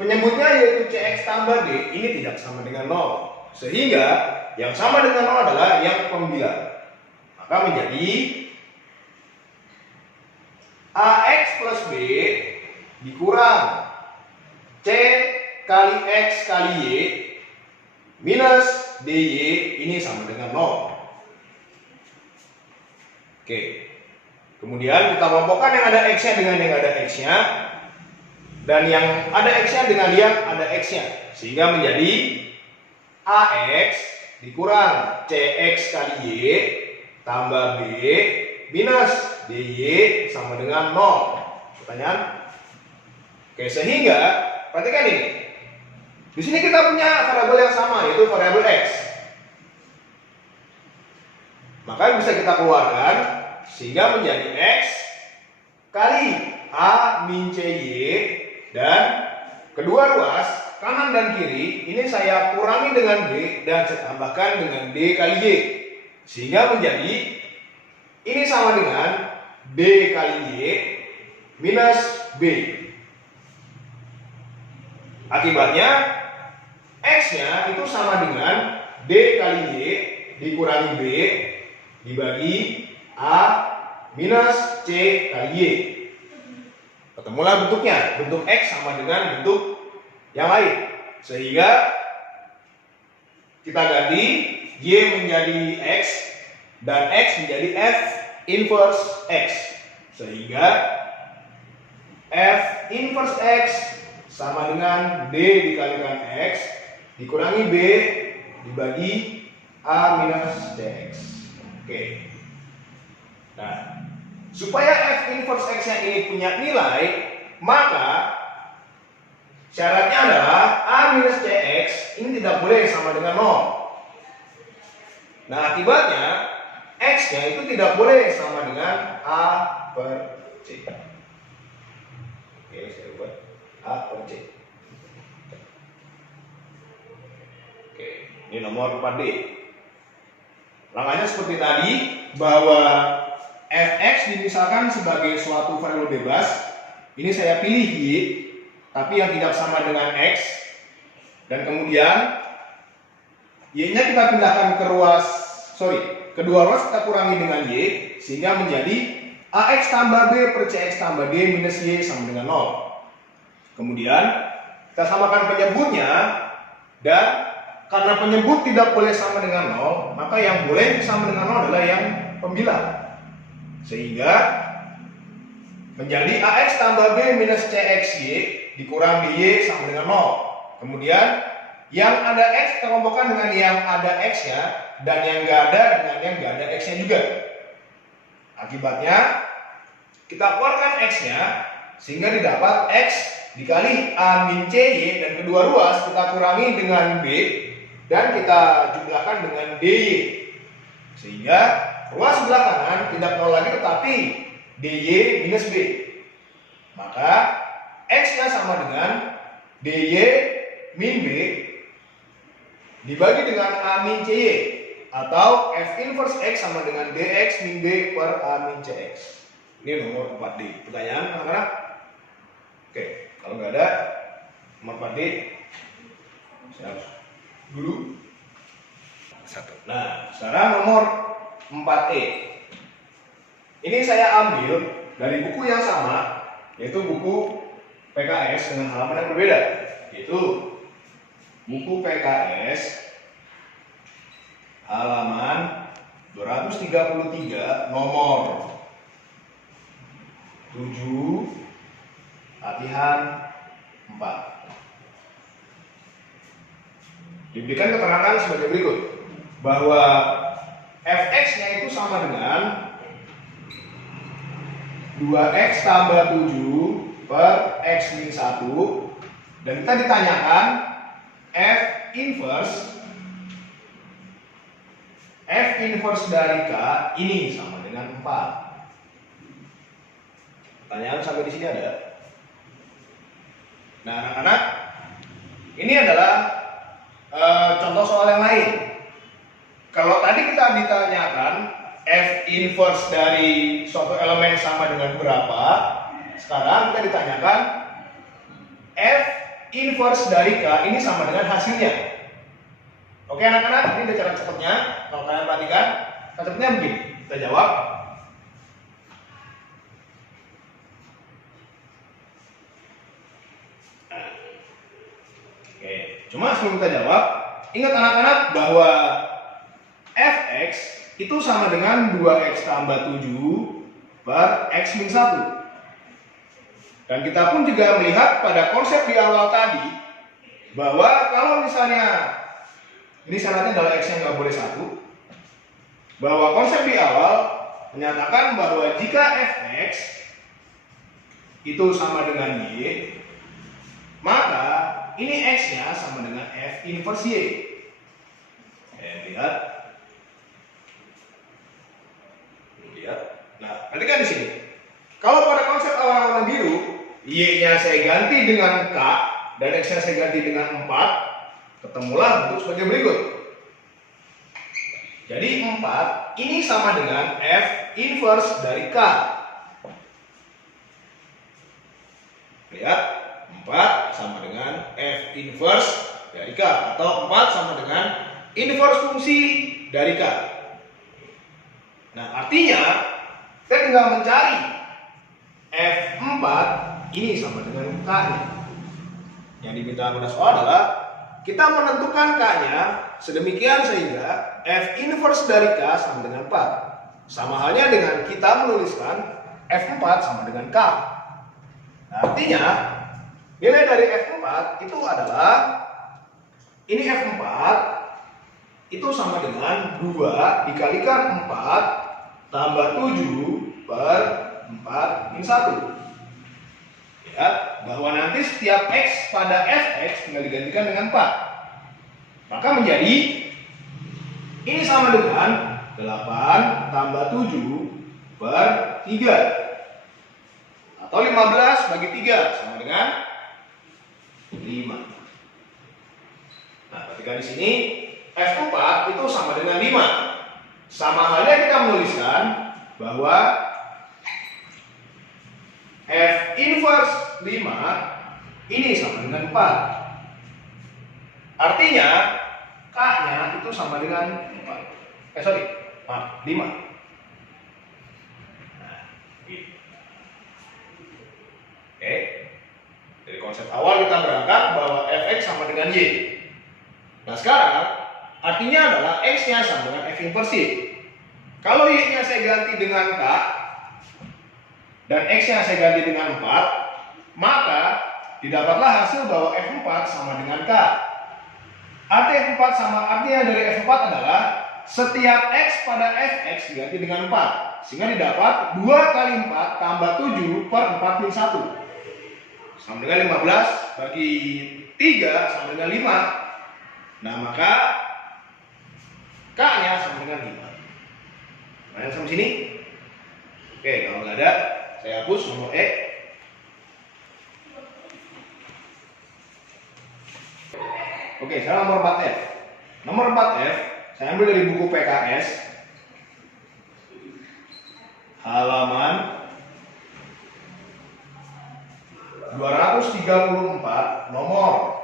penyebutnya yaitu CX tambah D ini tidak sama dengan 0. Sehingga yang sama dengan 0 adalah yang pembilang. Maka menjadi AX plus B dikurang C kali X kali Y minus DY ini sama dengan 0. Oke. Kemudian kita kelompokkan yang ada X-nya dengan yang ada X-nya, dan yang ada X-nya dengan yang ada X-nya, sehingga menjadi AX dikurang CX kali Y tambah B minus DY sama dengan 0. Pertanyaan? Oke, sehingga perhatikan ini. Di sini kita punya variabel yang sama, yaitu variabel X. Maka bisa kita keluarkan sehingga menjadi X kali A min CY, dan kedua ruas kanan dan kiri ini saya kurangi dengan D dan saya tambahkan dengan D kali Y, sehingga menjadi ini sama dengan D kali Y minus B. Akibatnya X-nya itu sama dengan D kali Y dikurangi B dibagi A minus C kali Y. Ketemulah bentuknya, bentuk X sama dengan bentuk yang lain. Sehingga kita ganti Y menjadi X dan X menjadi F inverse X. Sehingga F inverse X sama dengan D dikalikan X dikurangi B dibagi A minus CX. Oke. Nah, supaya F inverse X-nya ini punya nilai, maka syaratnya adalah A minus CX ini tidak boleh sama dengan 0. Nah, akibatnya X-nya itu tidak boleh sama dengan A per C. Oke, saya buat A per C. Oke, ini nomor 4D. Langkahnya seperti tadi, bahwa Fx dimisalkan sebagai suatu variabel bebas. Ini saya pilih Y, tapi yang tidak sama dengan X. Dan kemudian Y-nya kita pindahkan ke kedua ruas kita kurangi dengan Y, sehingga menjadi AX tambah B per CX tambah D minus Y sama dengan 0. Kemudian kita samakan penyebutnya, dan karena penyebut tidak boleh sama dengan 0, maka yang boleh sama dengan 0 adalah yang pembilang. Sehingga menjadi AX tambah B minus CXY dikurang DY sama dengan 0. Kemudian yang ada X kita kelompokkan dengan yang ada X-nya, dan yang nggak ada dengan yang nggak ada X-nya juga. Akibatnya kita keluarkan X-nya sehingga didapat X dikali A min CY, dan kedua ruas kita kurangi dengan B dan kita jumlahkan dengan DY, sehingga ruas sebelah kanan tidak 0 lagi tetapi DY minus B. Maka X-nya sama dengan DY min B dibagi dengan A min CY, atau F inverse X sama dengan DX min B per A min CX. Ini nomor 4D. Pertanyaan anak-anak? Oke, kalau nggak ada nomor 4D, saya harus dulu. Nah, sekarang nomor 4E. Ini saya ambil dari buku yang sama, yaitu buku PKS dengan halaman yang berbeda, yaitu buku PKS halaman 233 nomor 7 latihan 4. Diberikan keterangan sebagai berikut, bahwa fx-nya itu sama dengan 2x tambah 7 per x min 1, dan kita ditanyakan f inverse dari k ini sama dengan 4. Pertanyaan sampai di sini ada? Nah, anak-anak, ini adalah contoh soal yang lain. Kalau tadi kita ditanyakan f inverse dari suatu elemen sama dengan berapa, sekarang kita ditanyakan f inverse dari k ini sama dengan hasilnya. Oke anak-anak, ini ada cara cepatnya. Kalau kalian perhatikan, cara cepatnya begini. Kita jawab. Oke, cuma sebelum kita jawab, ingat anak-anak bahwa fx itu sama dengan 2x tambah 7 per x min 1. Dan kita pun juga melihat pada konsep di awal tadi, bahwa kalau misalnya ini syaratnya adalah x yang nggak boleh 1, bahwa konsep di awal menyatakan bahwa jika fx itu sama dengan y, maka ini x-nya sama dengan f inverse y. Lihat. Nah, perhatikan di sini. Kalau pada konsep awal warna biru, y-nya saya ganti dengan k dan x-nya saya ganti dengan 4, ketemulah bentuk sebagai berikut. Jadi 4 ini sama dengan f inverse dari k. Lihat, 4 sama dengan f inverse dari k, atau 4 sama dengan inverse fungsi dari k. Nah, artinya kita tinggal mencari f4 ini sama dengan k-nya. Yang diminta pada soal adalah kita menentukan k-nya sedemikian sehingga f inverse dari k sama dengan 4. Sama halnya dengan kita menuliskan f4 sama dengan k. Nah, artinya nilai dari f4 itu adalah, ini f4 itu sama dengan 2 dikalikan 4 tambah 7 per 4 min 1. Ya, bahwa nanti setiap x pada fx tinggal digantikan dengan 4. Maka menjadi ini sama dengan 8 tambah 7 per 3, atau 15 bagi 3 sama dengan 5. Nah, ketika di sini f4 itu sama dengan 5. Sama halnya kita menuliskan bahwa f inverse 5 ini sama dengan 4. Artinya k-nya itu sama dengan 5. Nah, gitu. Oke. Dari konsep awal kita berangkat bahwa fx sama dengan y. Nah, sekarang artinya adalah x-nya sama dengan f inverse y. Kalau y-nya saya ganti dengan k dan x-nya saya ganti dengan 4, maka didapatlah hasil bahwa f4 sama dengan k. Arti f4 sama, artinya dari f4 adalah setiap x pada fx diganti dengan 4, sehingga didapat 2 kali 4 tambah 7 per 4 min 1 sama dengan 15 bagi 3 sama dengan 5. Nah, maka k-nya sama dengan 5. Nah, sampai sini. Oke, kalau nggak ada saya hapus nomor E. Oke, sekarang nomor 4F. Nomor 4F saya ambil dari buku PKS halaman 234 nomor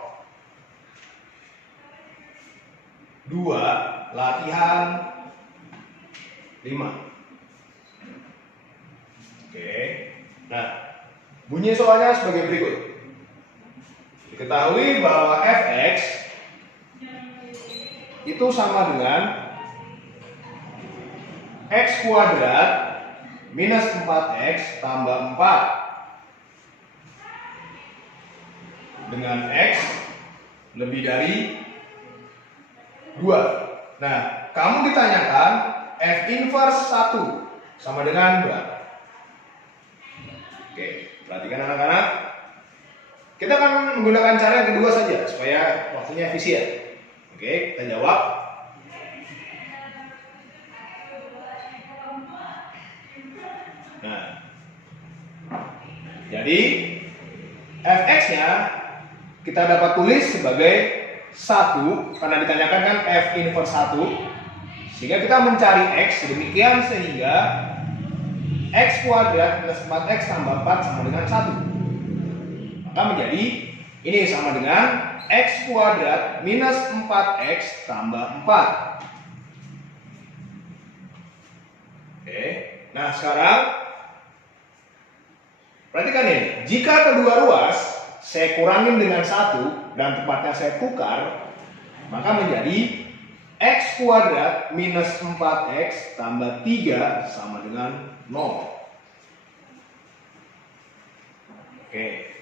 2 latihan 5. Oke. Nah, bunyi soalnya sebagai berikut. Diketahui bahwa fx itu sama dengan x kuadrat minus 4x tambah 4 dengan x lebih dari 2. Nah, kamu ditanyakan f inverse 1 sama dengan berapa? Oke, perhatikan anak-anak. Kita akan menggunakan cara yang kedua saja supaya waktunya efisien. Oke, kita jawab. Nah, jadi fx-nya kita dapat tulis sebagai 1 karena ditanyakan kan f inverse 1, sehingga kita mencari x sedemikian sehingga x kuadrat minus 4x tambah 4 sama dengan 1. Maka menjadi ini sama dengan x kuadrat minus 4x tambah 4. Oke, nah sekarang perhatikan ini, jika kedua ruas saya kurangin dengan 1 dan tempatnya saya tukar, maka menjadi x kuadrat minus 4x tambah 3 sama dengan 0. Oke,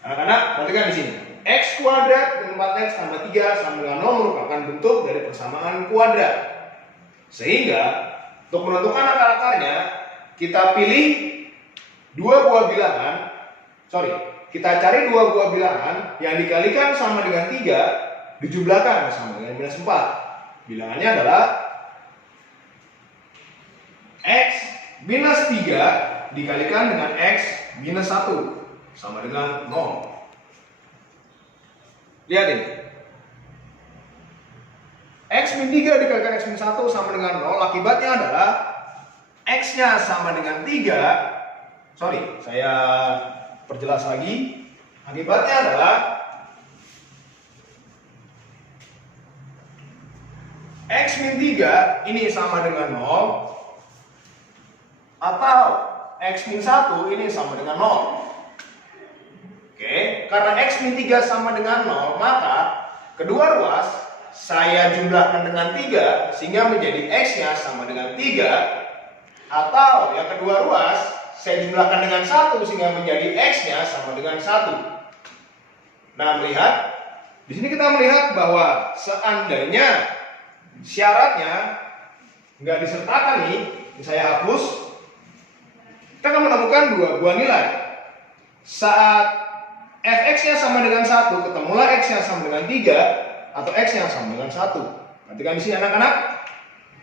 anak-anak perhatikan di sini, x kuadrat dengan 4x tambah 3 sama dengan 0 merupakan bentuk dari persamaan kuadrat. Sehingga untuk menentukan akar-akarnya kita pilih kita cari dua buah bilangan yang dikalikan sama dengan 3 dijumlahkan sama dengan minus 4. Bilangannya adalah x minus 3 dikalikan dengan x minus 1 sama dengan 0. Lihat ini, x min 3 dikalikan x min 1 sama dengan 0. Akibatnya adalah x nya sama dengan 3. Saya perjelas lagi. Akibatnya adalah x min 3 ini sama dengan 0 atau x min 1 ini sama dengan 0. Oke, karena x min 3 sama dengan 0, maka kedua ruas saya jumlahkan dengan 3 sehingga menjadi x-nya sama dengan 3, atau yang kedua ruas saya jumlahkan dengan 1 sehingga menjadi x-nya sama dengan 1. Nah, di sini kita melihat bahwa seandainya syaratnya nggak disertakan nih, saya hapus, kita akan menemukan dua buah nilai. Saat fx-nya sama dengan 1, ketemulah x-nya sama dengan 3 atau x-nya sama dengan 1. Perhatikan di sini anak-anak,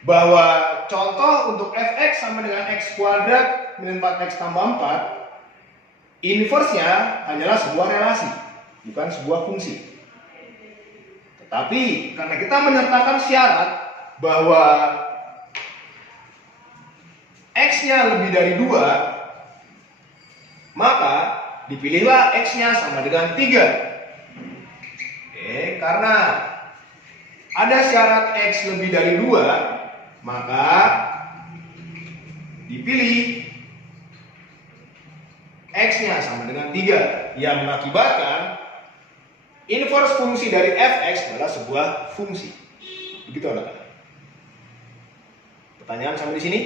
bahwa contoh untuk fx sama dengan x kuadrat min 4x tambah 4, inverse-nya hanyalah sebuah relasi, bukan sebuah fungsi. Tetapi karena kita menyertakan syarat bahwa x-nya lebih dari 2, maka dipilihlah x-nya sama dengan 3. Oke, karena ada syarat x lebih dari 2, maka dipilih x-nya sama dengan 3, yang mengakibatkan inverse fungsi dari fx adalah sebuah fungsi. Begitu anak-anak. Pertanyaan sampai di sini?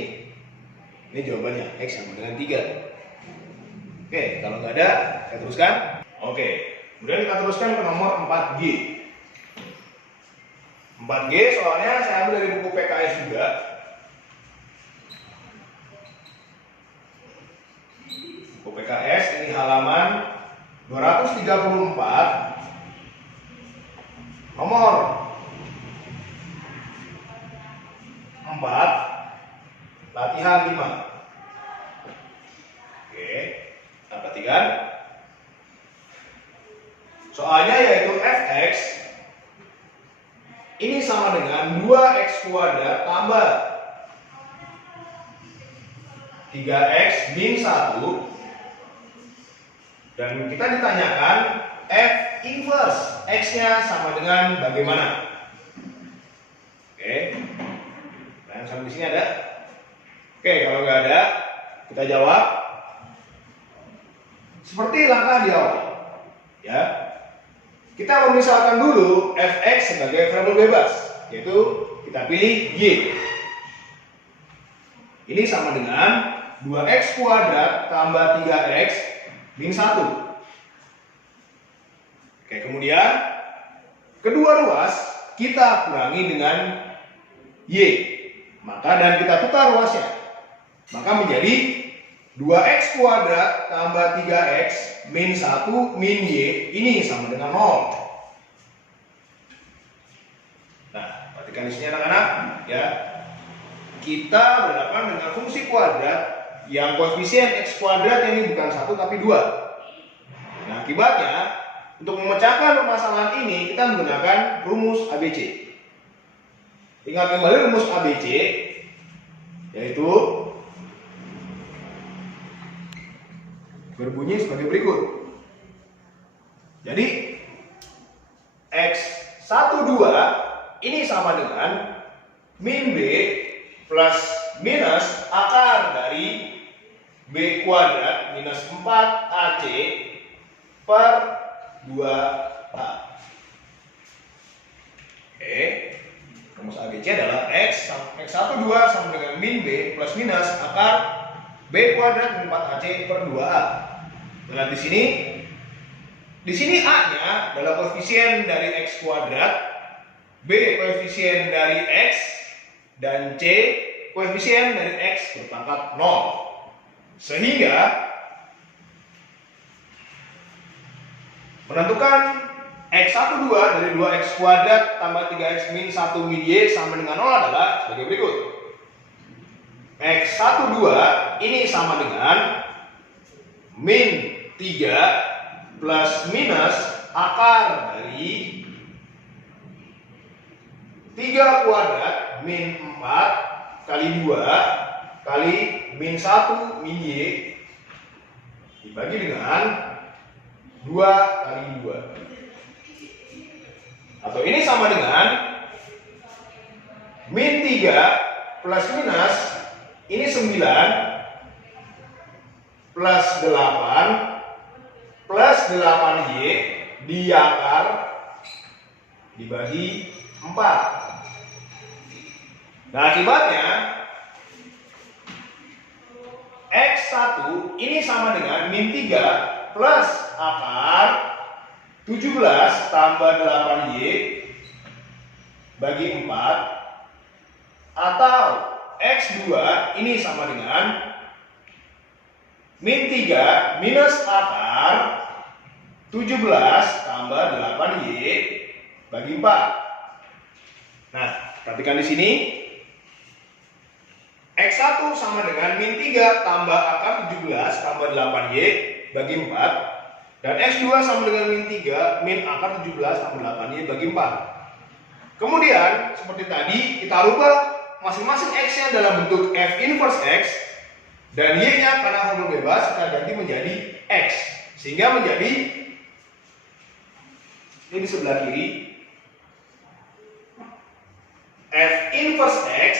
Ini jawabannya, x sama dengan 3. Oke, kalau nggak ada, saya teruskan. Oke, kemudian kita teruskan ke nomor 4G. 4G soalnya saya ambil dari buku PKS juga. Buku PKS ini halaman 234, nomor 4, latihan 5. Oke, kita perhatikan. Soalnya yaitu fx ini sama dengan 2x kuadrat tambah 3x min 1, dan kita ditanyakan f inverse x-nya sama dengan bagaimana. Oke, dan sampai di sini ada? Oke, kalau nggak ada, kita jawab seperti langkah di awal. Ya, kita memisahkan dulu fx sebagai variabel bebas, yaitu kita pilih y. Ini sama dengan 2x kuadrat tambah 3x min 1. Oke, kemudian kedua ruas kita kurangi dengan y. Maka dan kita tukar ruasnya. Maka menjadi 2x kuadrat tambah 3x min 1 min y ini sama dengan 0. Nah, perhatikan di sini anak-anak ya. Kita berhadapan dengan fungsi kuadrat yang koefisien x kuadrat ini bukan 1 tapi 2. Nah, akibatnya untuk memecahkan permasalahan ini kita menggunakan rumus ABC. Ingat kembali rumus ABC yaitu berbunyi sebagai berikut. Jadi X12 ini sama dengan min B plus minus akar dari B kuadrat minus 4AC per 2A. Oke, rumus ABC adalah X12 sama dengan min B plus minus akar B kuadrat min 4AC per 2A. Lihat di sini A-nya adalah koefisien dari X kuadrat, B koefisien dari X, dan C koefisien dari X berpangkat 0. Sehingga menentukan X12 dari 2x kuadrat tambah 3x min 1 min y sama dengan 0 adalah sebagai berikut. X12 ini sama dengan min 3 plus minus akar dari 3 kuadrat min 4 kali 2 kali min 1 min y dibagi dengan 2 kali 2. Atau ini sama dengan min 3 plus minus ini 9 plus 8 plus 8y diakar dibagi 4. Nah, akibatnya X1 ini sama dengan min 3 plus akar 17 tambah 8y bagi 4 atau X2 ini sama dengan min 3 minus akar 17 tambah 8y bagi 4. Nah, perhatikan di sini X1 sama dengan min 3 tambah akar 17 tambah 8y bagi 4 dan X2 sama dengan min 3 min akar 17 tambah 8y bagi 4. Kemudian seperti tadi kita rubah masing-masing X-nya dalam bentuk F inverse X dan Y-nya karena formula bebas kita ganti menjadi X sehingga menjadi ini di sebelah kiri F inverse X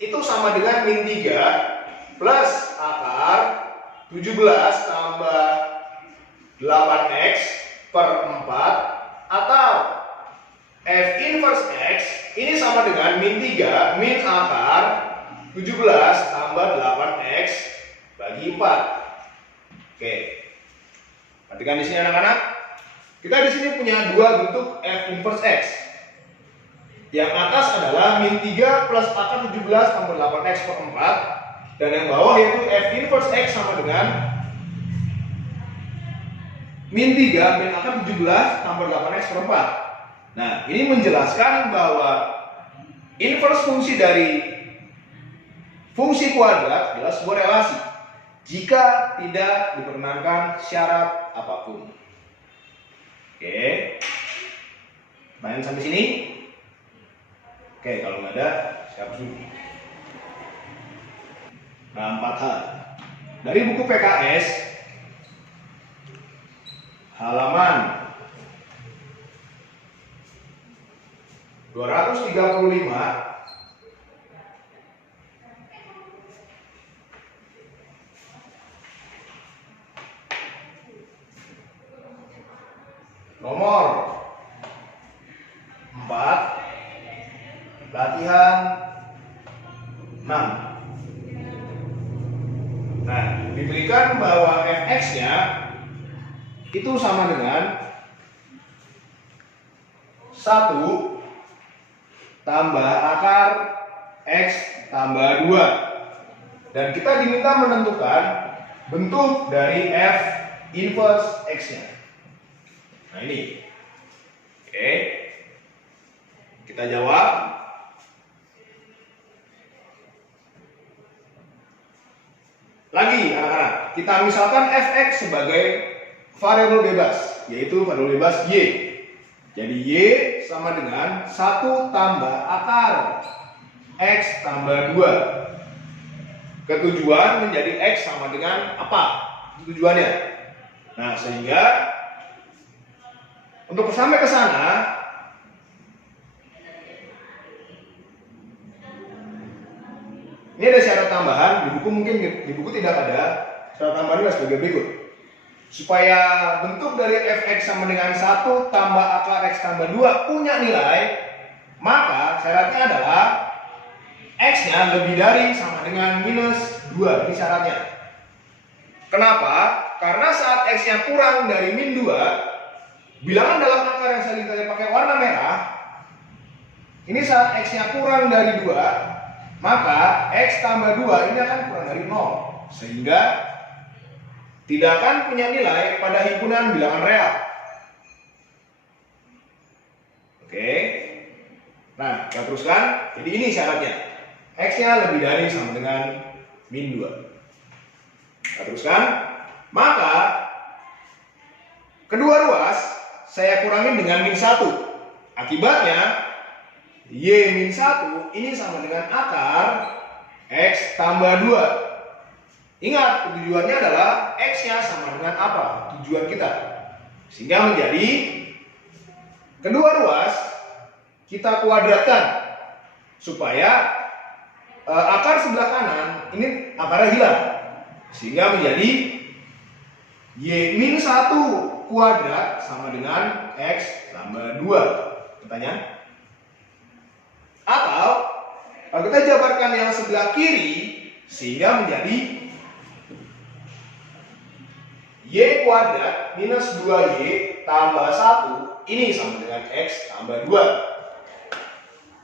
itu sama dengan min 3 plus akar 17 tambah 8x per 4 atau F inverse X ini sama dengan min 3 min akar 17 tambah 8x bagi 4. Oke. Perhatikan di sini anak-anak. Kita di sini punya dua bentuk F inverse X. Yang atas adalah min 3 plus akar 17 tambah 8x per 4 dan yang bawah yaitu F inverse X sama dengan min 3 min akar 17 tambah 8x per 4. Nah, ini menjelaskan bahwa inverse fungsi dari fungsi kuadrat adalah sebuah relasi jika tidak diperkenankan syarat apapun. Oke. Main sampai sini? Oke, kalau nggak ada, saya hapus dulu. Nah, 4H. Dari buku PKS, halaman 235, nomor 4, latihan 6. diberikan bahwa fx-nya itu sama dengan 1 tambah akar x tambah 2. Dan kita diminta menentukan bentuk dari f inverse x-nya. Nah ini. Oke. Kita jawab. Lagi anak-anak, kita misalkan fx sebagai variabel bebas, yaitu variabel bebas y. Jadi y sama dengan 1 tambah akar x tambah 2. Ketujuan menjadi x sama dengan apa? Tujuannya. Nah, sehingga untuk sampai ke sana ini ada syarat tambahan, di buku mungkin di buku tidak ada. Syarat tambahannya sebagai berikut. Supaya bentuk dari fx sama dengan 1 tambah akar x tambah 2 punya nilai, maka syaratnya adalah x-nya lebih dari sama dengan minus 2. Ini syaratnya. Kenapa? Karena saat x-nya kurang dari min 2, bilangan dalam akar yang saya pakai warna merah, ini saat x-nya kurang dari 2, maka x tambah 2 ini akan kurang dari 0. Sehingga tidak akan punya nilai pada himpunan bilangan real. Oke. Nah, kita teruskan. Jadi ini syaratnya. X-nya lebih dari sama dengan min 2. Kita teruskan. Maka kedua ruas saya kurangi dengan min 1. Akibatnya y min 1 ini sama dengan akar x tambah 2. Ingat, tujuannya adalah x-nya sama dengan apa? Tujuan kita. Sehingga menjadi kedua ruas kita kuadratkan supaya akar sebelah kanan ini akarnya hilang. Sehingga menjadi y min 1 kuadrat sama dengan x tambah 2. Pertanyaan? Atau kalau kita jabarkan yang sebelah kiri sehingga menjadi y kuadrat minus 2y tambah 1 ini sama dengan x tambah 2.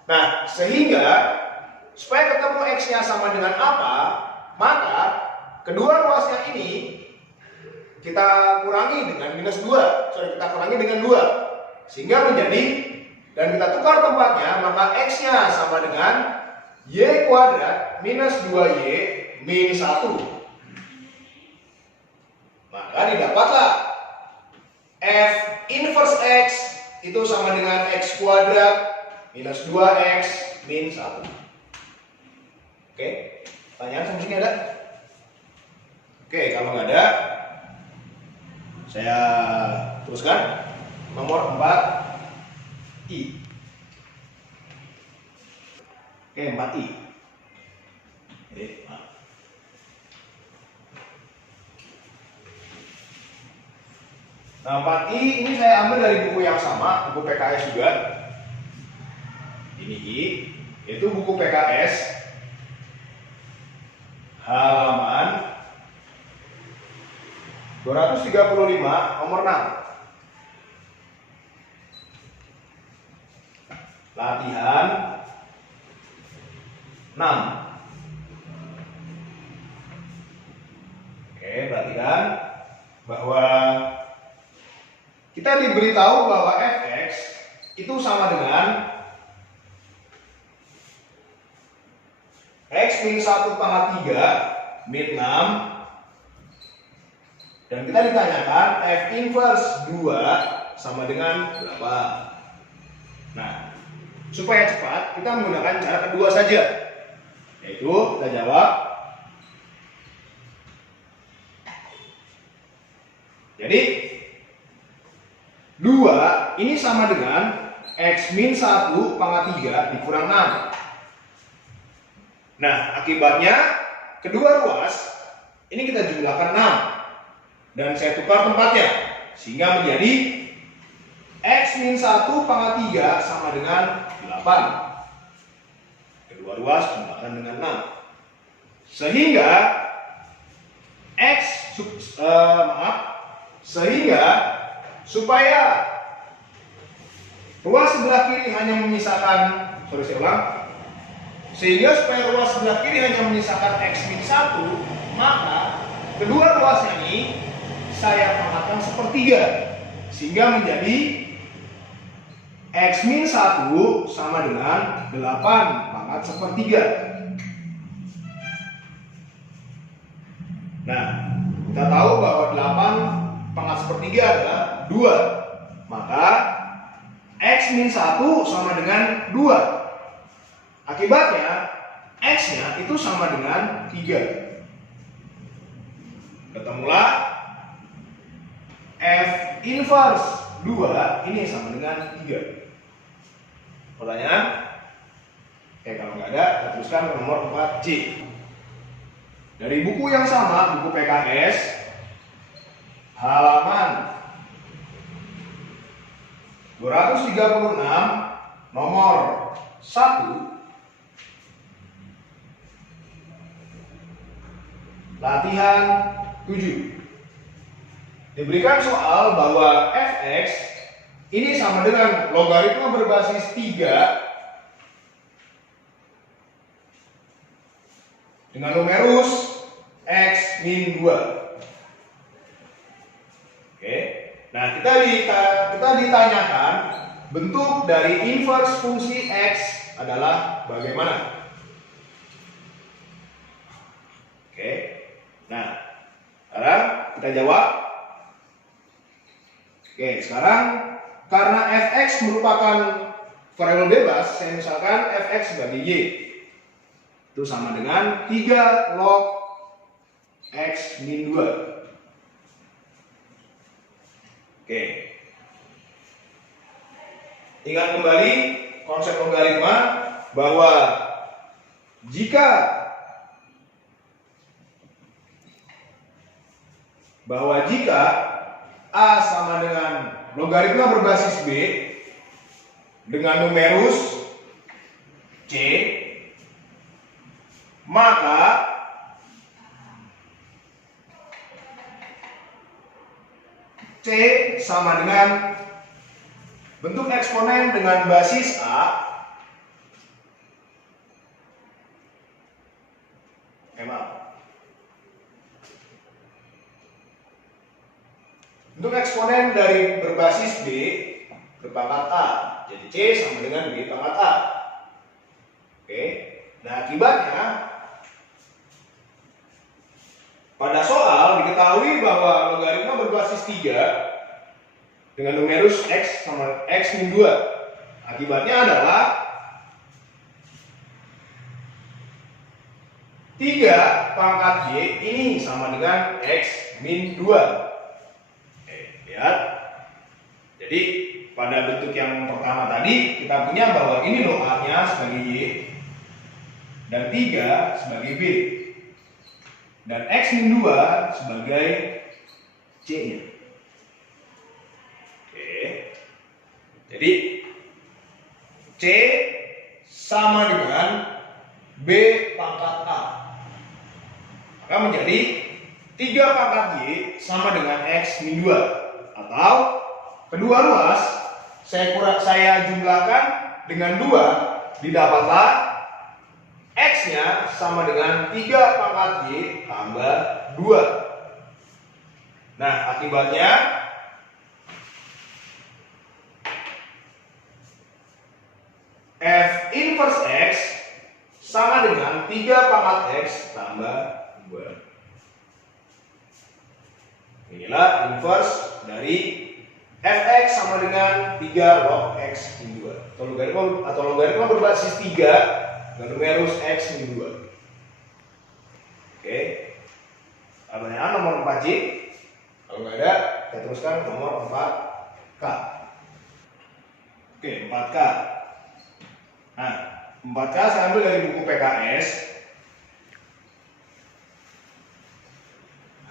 Nah, sehingga supaya ketemu x-nya sama dengan apa, maka kedua ruasnya ini kita kurangi dengan minus 2. Kita kurangi dengan 2. Sehingga menjadi, dan kita tukar tempatnya, maka x-nya sama dengan y kuadrat minus 2y min 1. Maka didapatlah f inverse x itu sama dengan x kuadrat minus 2x min 1. Oke, pertanyaan sampai sini ada? Oke, kalau nggak ada, saya teruskan. Nomor 4i. Oke, 4i. Nah, 4i ini saya ambil dari buku yang sama, buku PKS juga. Ini i, itu buku PKS halaman 235 nomor 6. Latihan 6. Oke, perhatikan bahwa kita diberitahu bahwa fx itu sama dengan x min 1 pangkat 3 min 6, dan kita ditanyakan f inverse 2 sama dengan berapa. Nah, supaya cepat kita menggunakan cara kedua saja, yaitu kita jawab. Jadi 2 ini sama dengan x min 1 pangkat 3 dikurang 6. Nah, akibatnya kedua ruas ini kita jumlahkan 6 dan saya tukar tempatnya sehingga menjadi x min 1 pangkat 3 sama dengan 8. Kedua ruas jumlahkan dengan 6 sehingga sehingga supaya ruas sebelah kiri hanya menyisakan, sehingga supaya ruas sebelah kiri hanya menyisakan X-1, maka kedua ruasnya ini saya pangkatkan sepertiga, sehingga menjadi X-1 sama dengan 8 pangkat sepertiga. Nah, kita tahu bahwa 8 pangkat sepertiga adalah 2, maka X-1 sama dengan 2. Akibatnya X-nya itu sama dengan 3. Ketemulah F inverse 2 ini sama dengan 3. Pertanyaan? Kalau nggak ada, kita teruskan ke nomor 4C. Dari buku yang sama, buku PKS, halaman 236, nomor 1, latihan 7. Diberikan soal bahwa fx ini sama dengan logaritma berbasis 3 dengan numerus x min 2. Oke. Nah, kita ditanyakan bentuk dari inverse fungsi x adalah bagaimana? Oke. Nah, sekarang kita jawab. Oke, sekarang karena fx merupakan variabel bebas, saya misalkan fx sebagai y. Itu sama dengan 3 log x min 2. Oke. Ingat kembali konsep logaritma bahwa jika A sama dengan logaritma berbasis B dengan numerus C, maka C sama dengan bentuk eksponen dengan basis A Bentuk eksponen dari berbasis B berpangkat A. Jadi C sama dengan B pangkat A. Oke. Nah, akibatnya pada soal diketahui bahwa logaritma berbasis 3 dengan numerus x sama x min 2. Akibatnya adalah 3 pangkat y ini sama dengan x min 2. Lihat. Jadi pada bentuk yang pertama tadi kita punya bahwa ini loh A-nya sebagai y dan 3 sebagai b dan x min 2 sebagai c-nya. Oke. Jadi c sama dengan b pangkat A. Maka menjadi 3 pangkat y sama dengan x min 2. Atau kedua ruas saya jumlahkan dengan 2, didapatlah x-nya sama dengan 3 pangkat y tambah 2. Nah, akibatnya f inverse x sama dengan 3 pangkat x tambah 2. Inilah inverse dari fx sama dengan 3 log x min 2 atau logaritma berbasis 3 dengan numerus x min 2. Oke. Pertanyaan nomor 4C. Kalau nggak ada, kita teruskan nomor 4K. Oke, 4K. Nah, 4K saya ambil dari buku PKS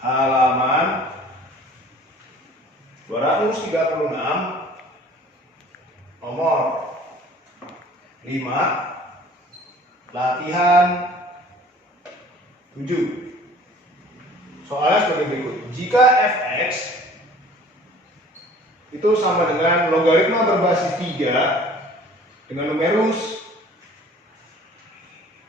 halaman 236 nomor 5 latihan 7. Soalnya seperti berikut. Jika fx itu sama dengan logaritma berbasis 3 dengan numerus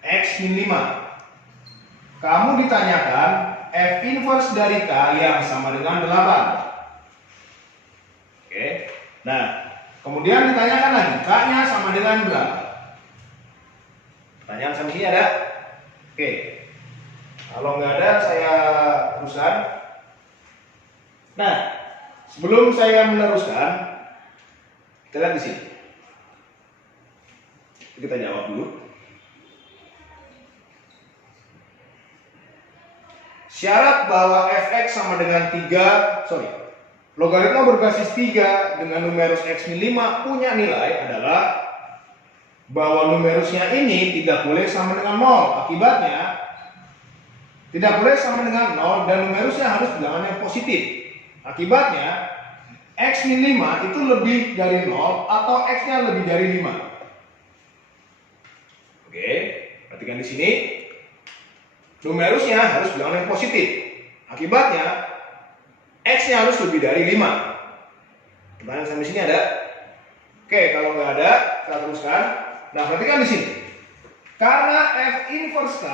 x min 5, kamu ditanyakan f inverse dari k yang sama dengan 8. Oke. Nah, kemudian ditanyakan lagi k-nya sama dengan berapa? Pertanyaan sampai sini ada? Oke. Kalau nggak ada, saya teruskan. Nah, sebelum saya meneruskan, kita lihat di sini. Kita jawab dulu. Syarat bahwa fx sama dengan 3, logaritma berbasis 3 dengan numerus x min 5 punya nilai adalah bahwa numerusnya ini tidak boleh sama dengan 0. Akibatnya, tidak boleh sama dengan 0 dan numerusnya harus bilangannya positif. Akibatnya, x min 5 itu lebih dari 0 atau x-nya lebih dari 5. Oke, perhatikan di sini. Numerusnya harus bilangannya positif. Akibatnya, x-nya harus lebih dari 5. Pertanyaan sampai sini ada? Oke, kalau nggak ada, kita teruskan. Nah, perhatikan di sini. Karena f inverse k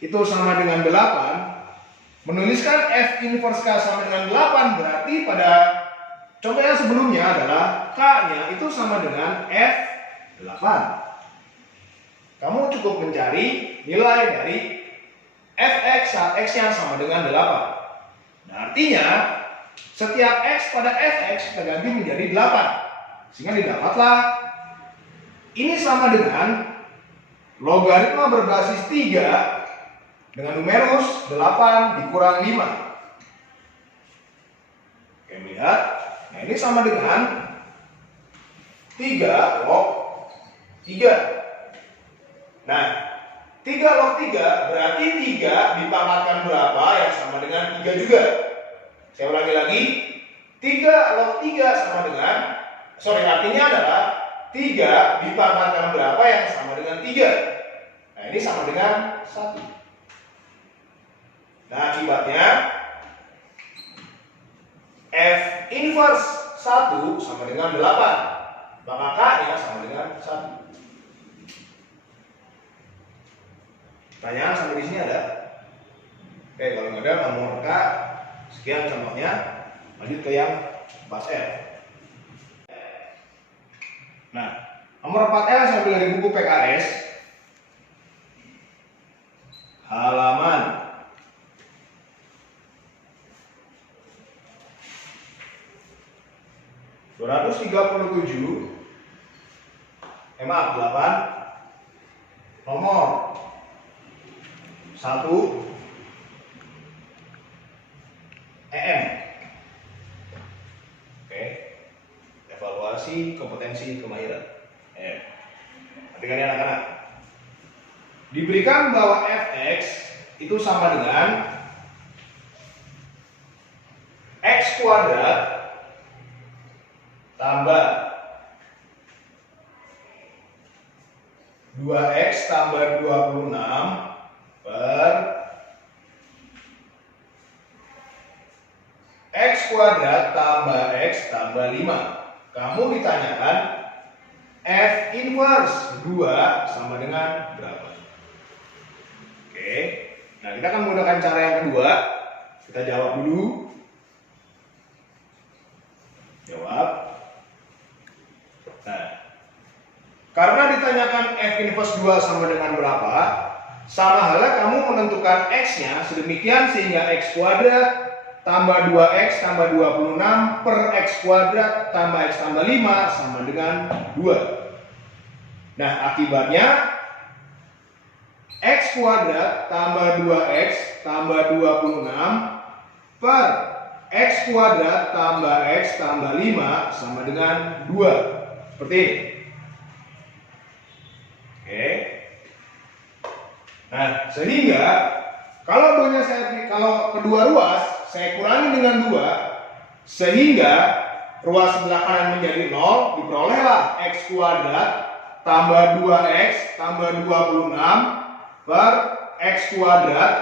itu sama dengan 8, menuliskan f inverse k sama dengan 8 berarti pada contoh yang sebelumnya adalah k-nya itu sama dengan f 8. Kamu cukup mencari nilai dari fx saat x-nya sama dengan 8. Nah, artinya setiap x pada fx kita ganti menjadi 8. Sehingga didapatlah ini sama dengan logaritma berbasis 3 dengan numerus 8 dikurang 5. Oke, lihat. Nah, ini sama dengan 3 log 3. Nah, 3 log 3 berarti 3 dipangkatkan berapa yang sama dengan 3 juga. Saya ulangi lagi. 3 log 3 sama dengan, artinya adalah 3 dipangkatkan berapa yang sama dengan 3. Nah, ini sama dengan 1. Nah, akibatnya f inverse 1 sama dengan 8. Maka k-nya sama dengan 1. Pertanyaan sampai di sini ada? Oke, kalau nggak ada nomor K, sekian contohnya. Lanjut ke yang 4L. Nah, nomor 4L saya ambil dari buku PKS. Halaman 237, maaf 8, nomor 1 EM. Oke. Evaluasi kompetensi kemahiran. Perhatikan ya anak-anak. Diberikan bahwa fx itu sama dengan x kuadrat tambah 2x tambah 26 per x kuadrat tambah x tambah 5. Kamu ditanyakan f inverse 2 sama dengan berapa? Oke. Nah, kita akan menggunakan cara yang kedua. Kita jawab dulu. Jawab. Nah, karena ditanyakan f inverse 2 sama dengan berapa, sama halnya kamu menentukan x-nya sedemikian sehingga x kuadrat tambah 2x tambah 26 per x kuadrat tambah x tambah 5 sama dengan 2. Nah, akibatnya x kuadrat tambah 2x tambah 26 per x kuadrat tambah x tambah 5 sama dengan 2. Seperti ini. Oke. Nah, sehingga kalau kedua ruas saya kurangi dengan 2, sehingga ruas sebelah kanan menjadi 0, diperolehlah x kuadrat tambah 2x tambah 26 per x kuadrat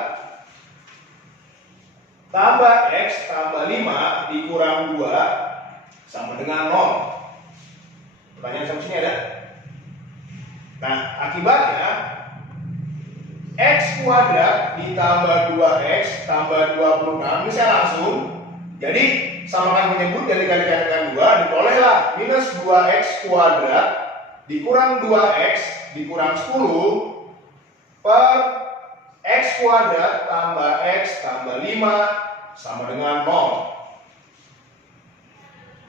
tambah X tambah 5 dikurang 2 sama dengan 0. Pertanyaan sampai sini ada? Nah, akibatnya X kuadrat ditambah 2X tambah 26. Ini saya langsung. Jadi, samakan penyebut dan dikalikan dengan 2, diperolehlah minus 2X kuadrat dikurang 2X dikurang 10 per X kuadrat tambah X tambah 5 sama dengan 0.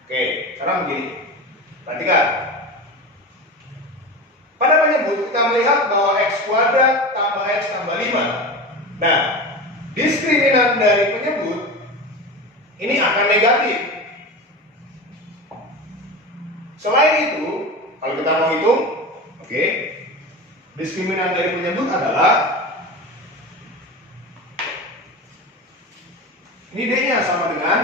Oke, sekarang begini. Perhatikan. Pada penyebut kita melihat bahwa X kuadrat tambah X tambah 5. Nah, diskriminan dari penyebut ini akan negatif. Selain itu, kalau kita mau hitung, oke, diskriminan dari penyebut adalah ini D-nya sama dengan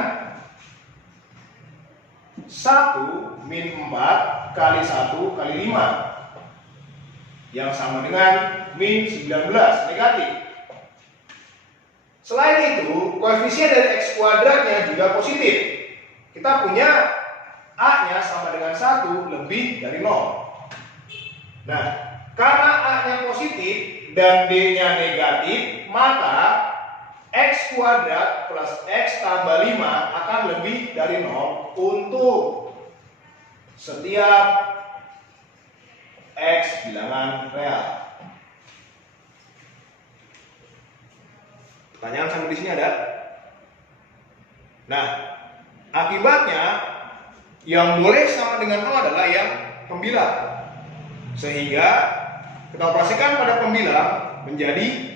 1 min 4 kali 1 kali 5 yang sama dengan min 19, negatif. Selain itu, koefisien dari X kuadratnya juga positif. Kita punya A-nya sama dengan 1 lebih dari 0. Nah, karena A-nya positif dan D-nya negatif, maka X kuadrat plus X tambah 5 akan lebih dari 0 untuk setiap X bilangan real. Pertanyaan sampai di sini ada? Nah, akibatnya yang boleh sama dengan 0 adalah yang pembilang. Sehingga kita operasikan pada pembilang menjadi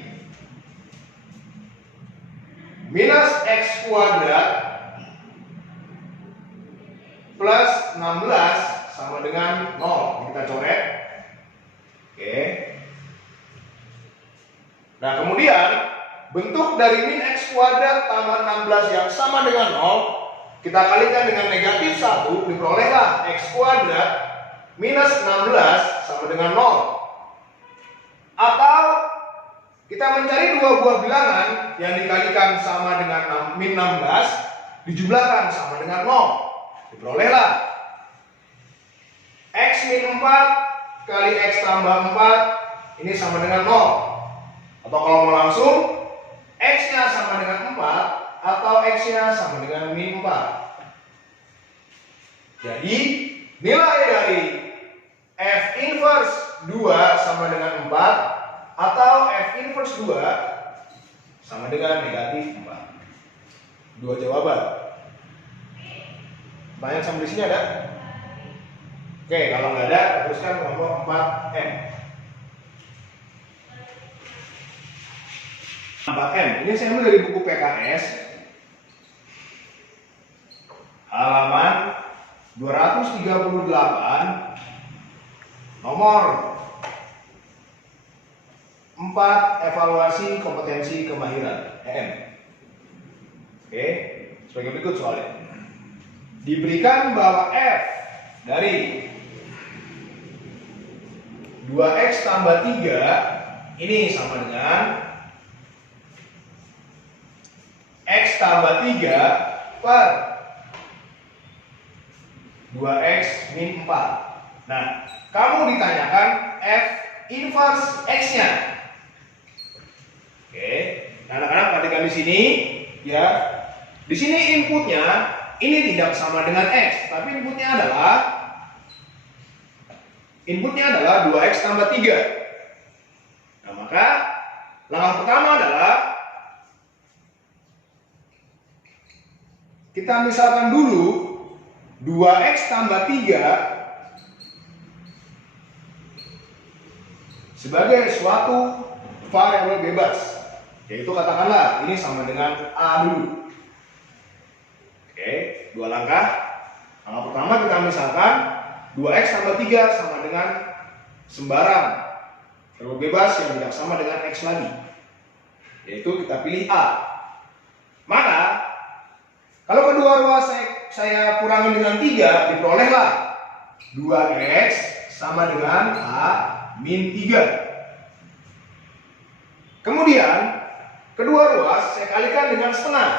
minus X kuadrat plus 16 sama dengan 0. Kita coret. Oke. Nah, kemudian bentuk dari min X kuadrat tambah 16 yang sama dengan 0 kita kalikan dengan negatif 1, diperolehlah X kuadrat minus 16 sama dengan 0. Atau kita mencari dua buah bilangan yang dikalikan sama dengan min 16 dijumlahkan sama dengan 0. Diperolehlah X min 4 kali X tambah 4 ini sama dengan 0. Atau kalau mau langsung X-nya sama dengan 4 atau X-nya sama dengan min 4. Jadi nilai dari F inverse 2 sama dengan 4 atau F inverse 2 sama dengan negatif 4. Dua jawaban. Pertanyaan sampai di sini ada? Oke, kalau nggak ada, teruskan kelompok 4M. 4M, ini saya ambil dari buku PKS halaman 238 nomor 4 evaluasi kompetensi kemahiran EM. Oke, sebagai berikut soalnya. Diberikan bahwa F dari 2X tambah 3 ini sama dengan X tambah 3 per 2X min 4. Nah, kamu ditanyakan F inverse X-nya. Oke, anak-anak perhatikan di sini ya. Di sini inputnya ini tidak sama dengan X, tapi inputnya adalah 2X tambah 3. Nah, maka langkah pertama adalah kita misalkan dulu 2X tambah 3 sebagai suatu variabel bebas, yaitu katakanlah ini sama dengan A dulu. Oke, dua langkah. Langkah pertama kita misalkan 2X tambah 3 sama dengan sembarang variabel bebas yang tidak sama dengan X lagi, yaitu kita pilih A. Maka kalau kedua ruas saya kurangi dengan 3, diperolehlah 2X sama dengan A min 3. Kemudian kedua ruas saya kalikan dengan setengah.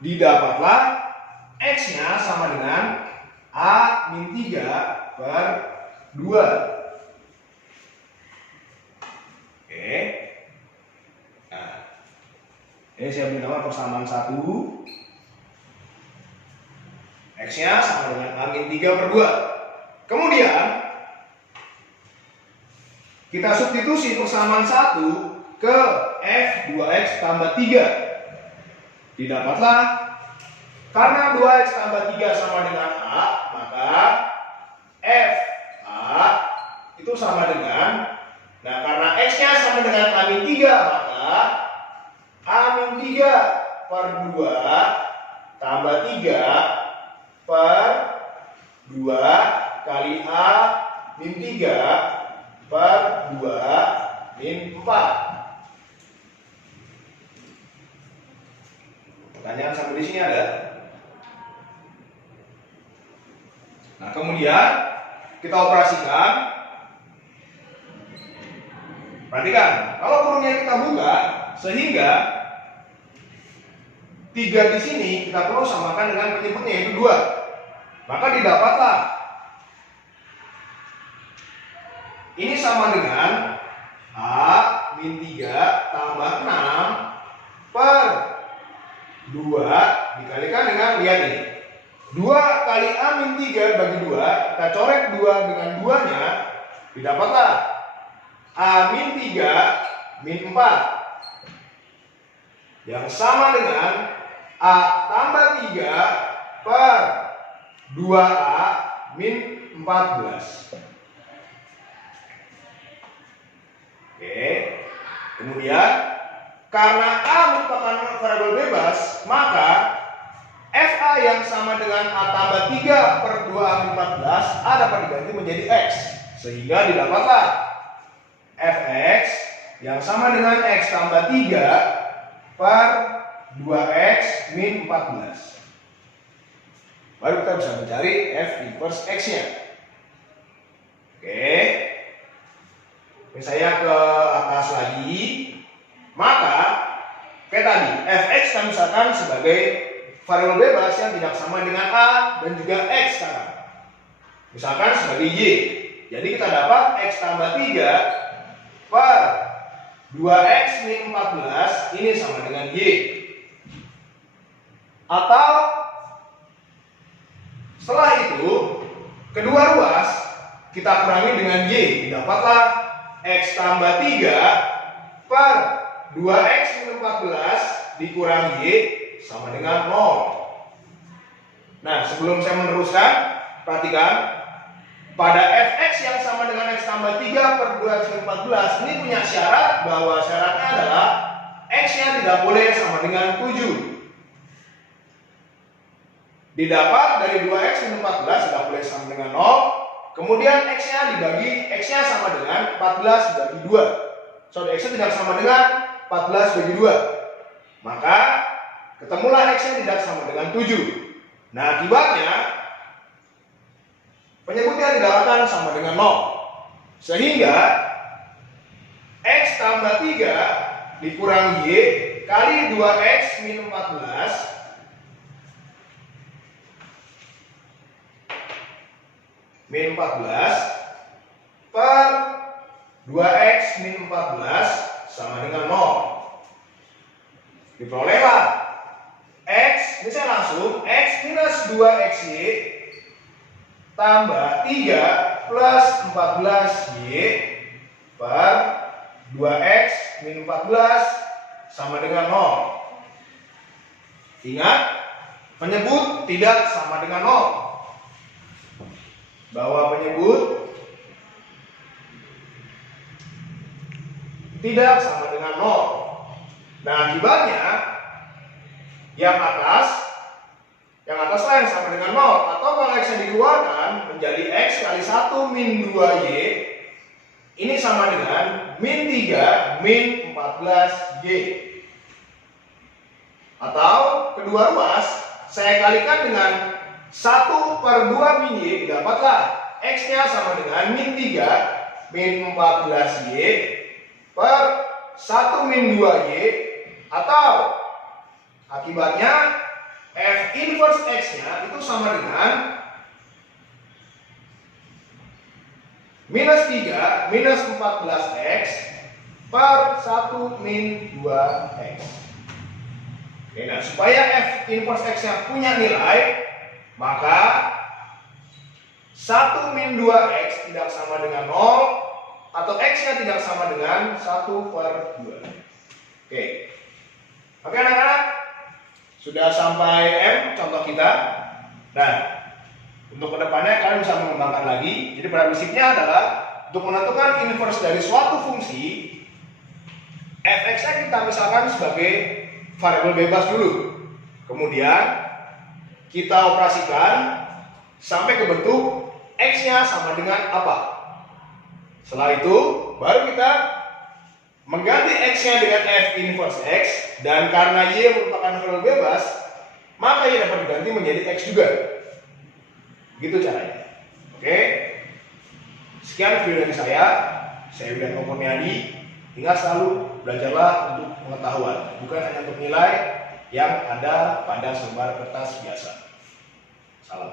didapatlah X-nya sama dengan A min 3 per 2. Oke. Nah, ini saya beri nama persamaan 1. X-nya sama dengan A min 3 per 2. Kemudian kita substitusi persamaan 1 ke F 2X tambah 3. Didapatlah, karena 2X tambah 3 sama dengan A, maka F A itu sama dengan, nah karena X-nya sama dengan A min 3, maka A min 3 per 2 tambah 3 per 2 kali A min 3 per 2 min 4. Pertanyaan sampai di sini ada? Nah, kemudian kita operasikan. Perhatikan, kalau kurungnya kita buka, sehingga 3 di sini kita perlu samakan dengan penyebutnya yaitu 2. Maka didapatlah ini sama dengan A min 3 tambah 6 per 2 dikalikan dengan, lihat ini, 2 kali A min 3 bagi 2, kita coret 2 dengan 2-nya, didapatlah A min 3 min 4 yang sama dengan A tambah 3 per 2A min 14. Oke, kemudian karena A merupakan variabel bebas, maka FA yang sama dengan A tambah 3 per 2A min 14, A dapat diganti menjadi X. Sehingga didapatlah Fx yang sama dengan X tambah 3 per 2X min 14. Baru kita bisa mencari F inverse X-nya. Oke. Ini saya ke atas lagi. Maka kayak tadi, Fx kami misalkan sebagai variabel bebas yang tidak sama dengan A dan juga X sekarang. Misalkan sebagai Y. Jadi kita dapat X tambah 3 per 2X min 14 ini sama dengan Y. Atau setelah itu kedua ruas kita kurangi dengan Y, didapatlah X tambah 3 per 2X min 14 dikurangi Y sama dengan 0. Nah, sebelum saya meneruskan, perhatikan pada Fx yang sama dengan X tambah 3 per 2X min 14 ini punya syarat bahwa syaratnya adalah X-nya tidak boleh sama dengan 7. Didapat dari 2X min 14 tidak boleh sama dengan 0. Kemudian X-nya dibagi, X-nya sama dengan 14 dibagi 2. So, X-nya tidak sama dengan 14 bagi 2. Maka ketemulah X-nya tidak sama dengan 7. Nah, akibatnya penyebutnya tidak akan sama dengan 0. Sehingga X tambah 3 dikurangi Y kali 2X min 14 min 14 per 2X min 14 sama dengan 0. Diperolehlah X, ini saya langsung, X minus 2XY tambah 3 plus 14Y per 2X min 14 sama dengan 0. Ingat, penyebut tidak sama dengan 0. Bahwa penyebut tidak sama dengan 0. Nah, akibatnya yang atas lah yang sama dengan 0. Atau kalau X yang dikeluarkan menjadi X kali 1 min 2Y, ini sama dengan min 3 min 14Y. Atau kedua ruas saya kalikan dengan 1 per 2 min Y, didapatlah X-nya sama dengan min 3 min 14Y per 1 min 2Y. Atau akibatnya F inverse X-nya itu sama dengan minus 3 minus 14X per 1 min 2X. Oke, nah supaya F inverse X-nya punya nilai, maka 1 min 2X tidak sama dengan 0 atau X-nya tidak sama dengan 1 per 2. Oke, anak-anak, sudah sampai M contoh kita. Nah, untuk kedepannya kalian bisa mengembangkan lagi. Jadi pada prinsipnya adalah untuk menentukan inverse dari suatu fungsi, f(x)nya kita misalkan sebagai variabel bebas dulu. Kemudian kita operasikan sampai ke bentuk x-nya sama dengan apa. Setelah itu baru kita mengganti x-nya dengan f inverse x, dan karena y merupakan variabel bebas, maka y dapat diganti menjadi x juga. Gitu caranya. Oke. Sekian video dari saya William Kurniadi. Ingat selalu belajarlah untuk pengetahuan, bukan hanya untuk nilai yang ada pada selembar kertas biasa. Salam.